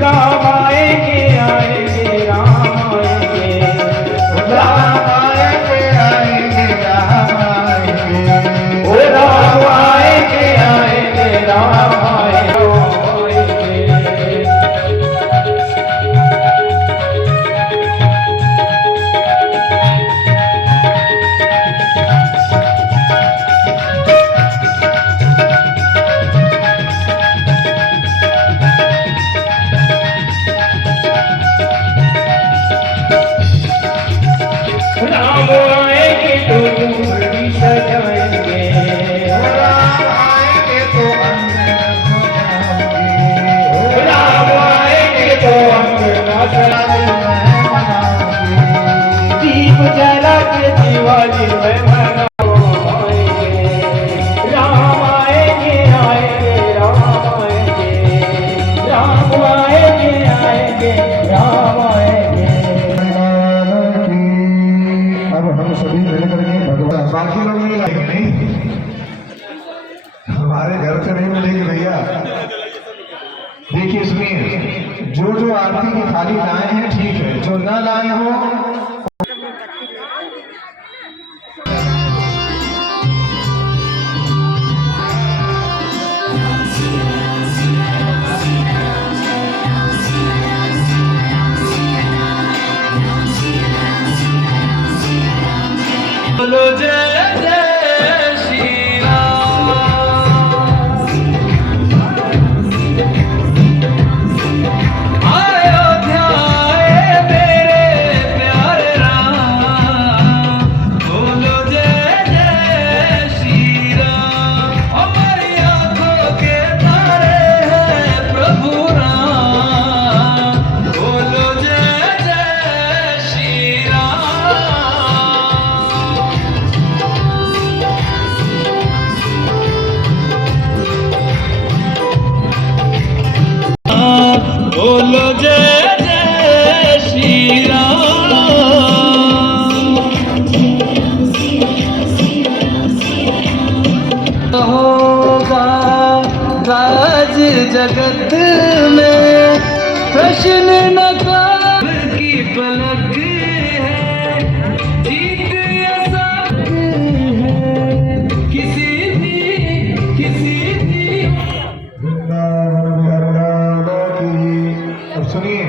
राम आएंगे आएंगे राम आएंगे, राम आएंगे आएंगे राम आएंगे, ओ राम आएंगे आएंगे राम आएंगे। राम आएंगे तो दुल्हनी सजाएंगे, राम आएंगे तो अंगना सजाएंगे, राम आएंगे तो अंगना सजाएंगे, दीप जला के दिवाली में मनाएंगे, राम आएंगे आएंगे राम आएंगे, राम आएंगे आएंगे राम आएंगे। अब हम सभी मिलकर के भगवान, बाकी लोग नहीं लाएंगे, नहीं हमारे घर से नहीं मिलेगी भैया। देखिए इसमें जो जो आरती की थाली लाए हैं ठीक है, जो ना लाए हो बोलो जय जय श्री राम, अयोध्या आए मेरे प्यारे राम, बोलो जय जय श्री राम, हमारी आंखों के तारे हैं प्रभु राम, बोलो जय जय श्री राम। बोलो जय जय श्री राम, होगा राज जगत में प्रश्न न कर की पलक है, जीत या साथ है किसी भी अब सुनिए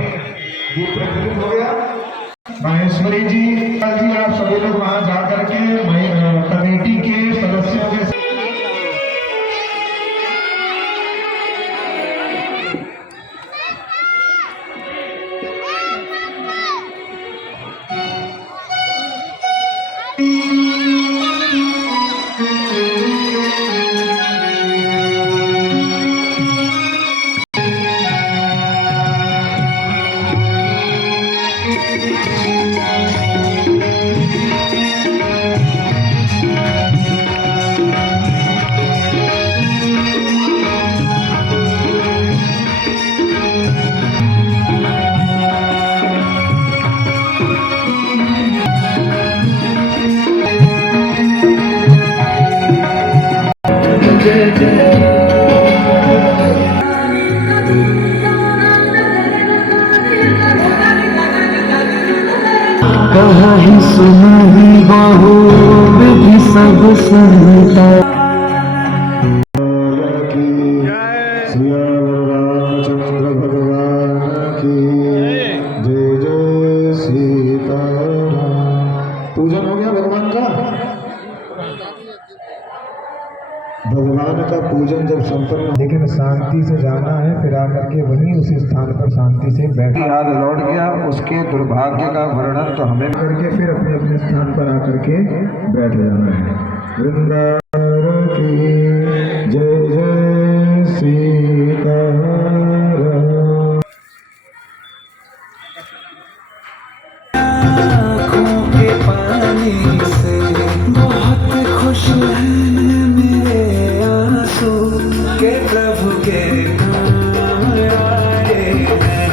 दीप प्रज्वलित हो गया। माहेश्वरी जी आप सभी लोग वहां जाकर के कमेटी के सदस्यों के कहा ही सुनी बाहू भी सब सुनता। रामचंद्र भगवान की जय जय सीताराम। पूजन हो गया भगवान का। भगवान का पूजन जब संपन्न, लेकिन शांति से जाना है, फिर आकर के वहीं उसी स्थान पर शांति से बैठ याद लौट गया, उसके दुर्भाग्य का वर्णन तो हमें करके फिर अपने अपने स्थान पर आकर के बैठ जाना है। वृंदावन की जय जय सीताराम। आँखों के पानी से बहुत खुश हैं मेरे आंसू के प्रभु के नाम आए हैं।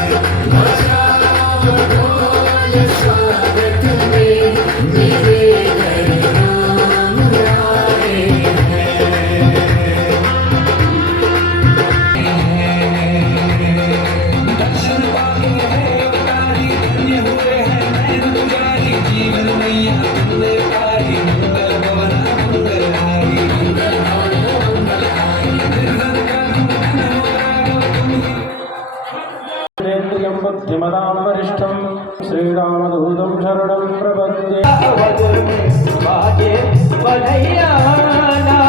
स्वागत में मेरे नाम आए ेन्द्रियं बुद्धिमतां वरिष्ठं श्रीरामदूतं शरणं प्रपद्ये। अवध में बाजे बधैयाना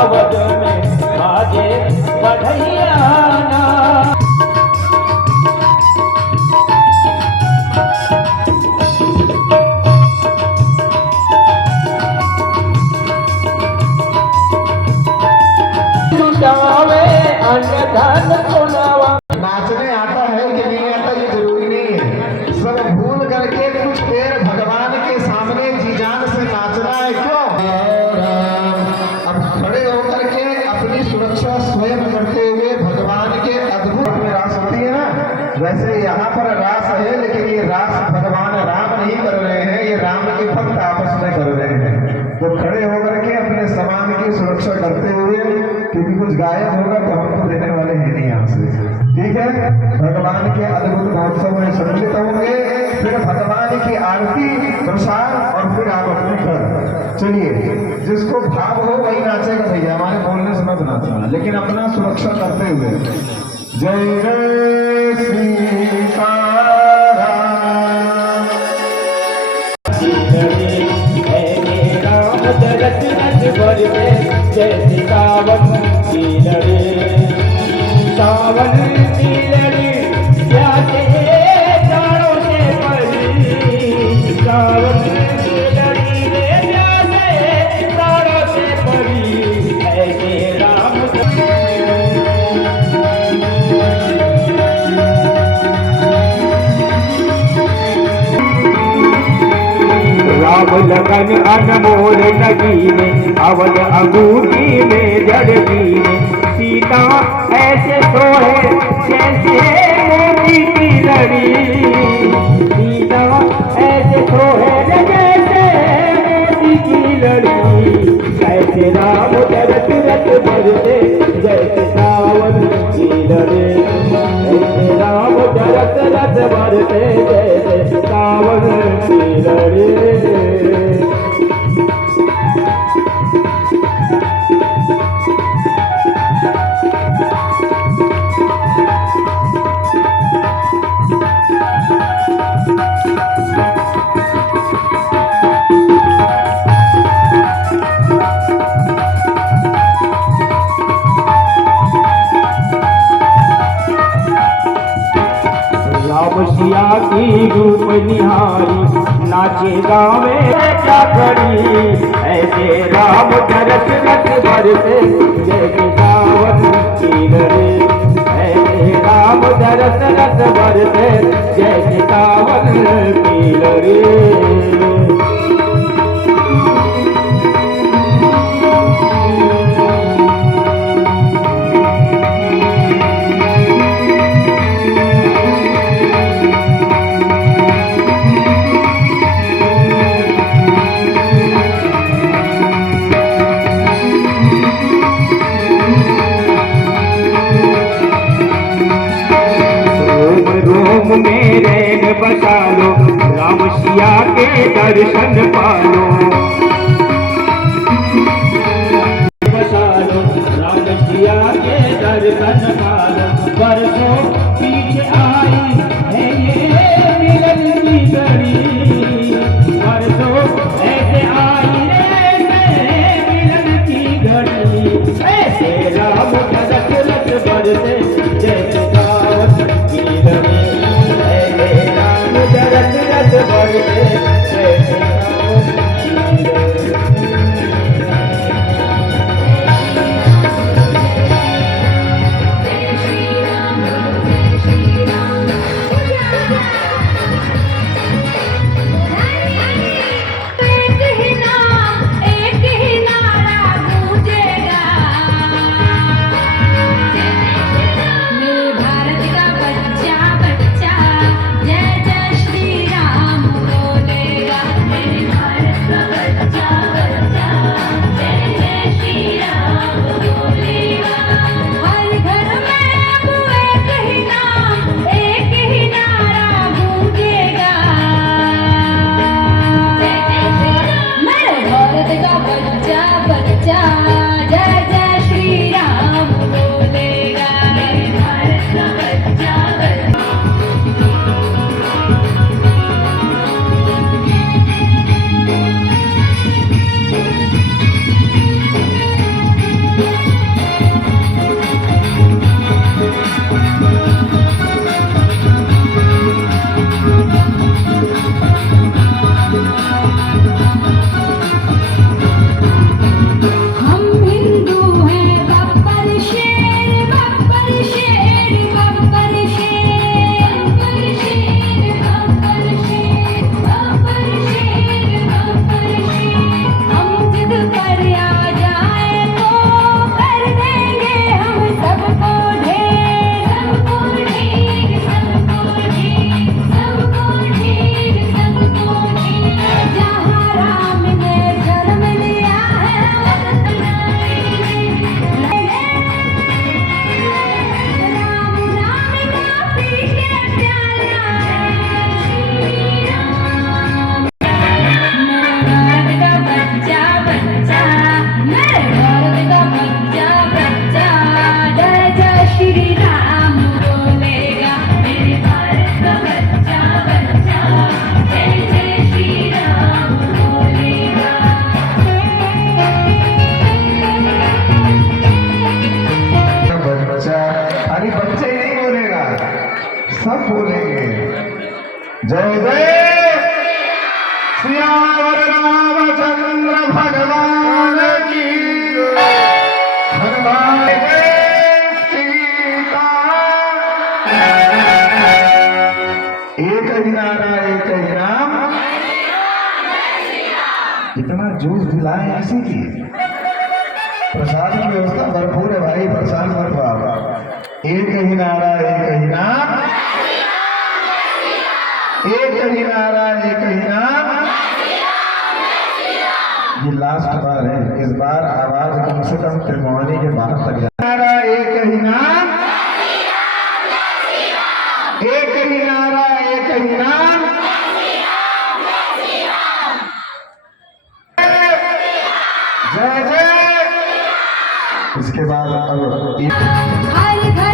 अवध में बाजे बधैयाना लुटावे अन्न धन सोनावा। नाचने आता है कि नहीं आता ये जरूरी नहीं है, सब भूल करके कुछ देर भगवान के सामने जी जान से नाचना है। क्यों? अब खड़े होकर के अपनी सुरक्षा स्वयं करते हुए भगवान के अद्भुत में रास होती है ना, वैसे यहाँ पर रास है, लेकिन ये रास भगवान राम नहीं कर रहे हैं, ये राम के भक्त आपस में कर रहे हैं। तो खड़े होकर के अपने सामान की सुरक्षा करते हुए, क्योंकि कुछ गायब होगा तो हम तो देने वाले हैं नहीं यहाँ से। ठीक है, भगवान के अद्भुत महोत्सव में सम्मिलित होंगे, फिर भगवान की आरती प्रसाद और फिर आप अपने घर चलिए। जिसको भाव हो वही नाचेगा भैया, हमारे बोलने से मत नाचना, लेकिन अपना सुरक्षा करते हुए। जय जय सीताराम। जय सावन की लड़ी, सावन की लड़ी प्यासे प्राणों से पड़ी, सावन की लड़ी रे प्यासे प्राणों से पड़ी। ऐसे राम राम लगन अनमोल नगीने, अवध अंगूठी में जड़बीने, सीता ऐसे सोहे जैसे मोती की लड़ी, सीता ऐसे सोहे जैसे मोती की लड़ी। जैसे राम दरत रत बरसे जैसे सावन की लड़ी, जैसे राम दरत रत बरसे जैसे सावन की लड़ी। सिया की रूप निहारी नाचे गावे क्या करी, ऐसे राम दरस रत बरसे जैसे सावन की लड़ी, ऐसे राम दरस रत बरसे जैसे सावन की लड़ी। सिया के दर्शन पालो बसालो राम सिया के दर्शन पालो बरसों पीछे आई है ये मिलन की घड़ी बरसों ऐसे आई रे मिलन की घड़ी ऐसे राम दशरथ बरसे जैसे सावन की लड़ी ऐसे राम दशरथ बरसे जैसे सावन की लड़ी सब बोलेंगे जय जय सियावर रामचंद्र भगवान की हनुमान जय सीता। एक ही नारा एक ही नाम, इतना जोश दिलाए इसीलिए। प्रसाद की व्यवस्था भरपूर है भाई, प्रसाद मत पाओ। एक ही नारा एक ही नाम, एक ही नारा एक ही नाम। ये लास्ट बार है, इस बार आवाज कम से कम त्रिमोहनी के बाहर तक जाए। नारा एक ही नाम, एक ही नारा एक ही नाम। जय जय। इसके बाद अब हर घर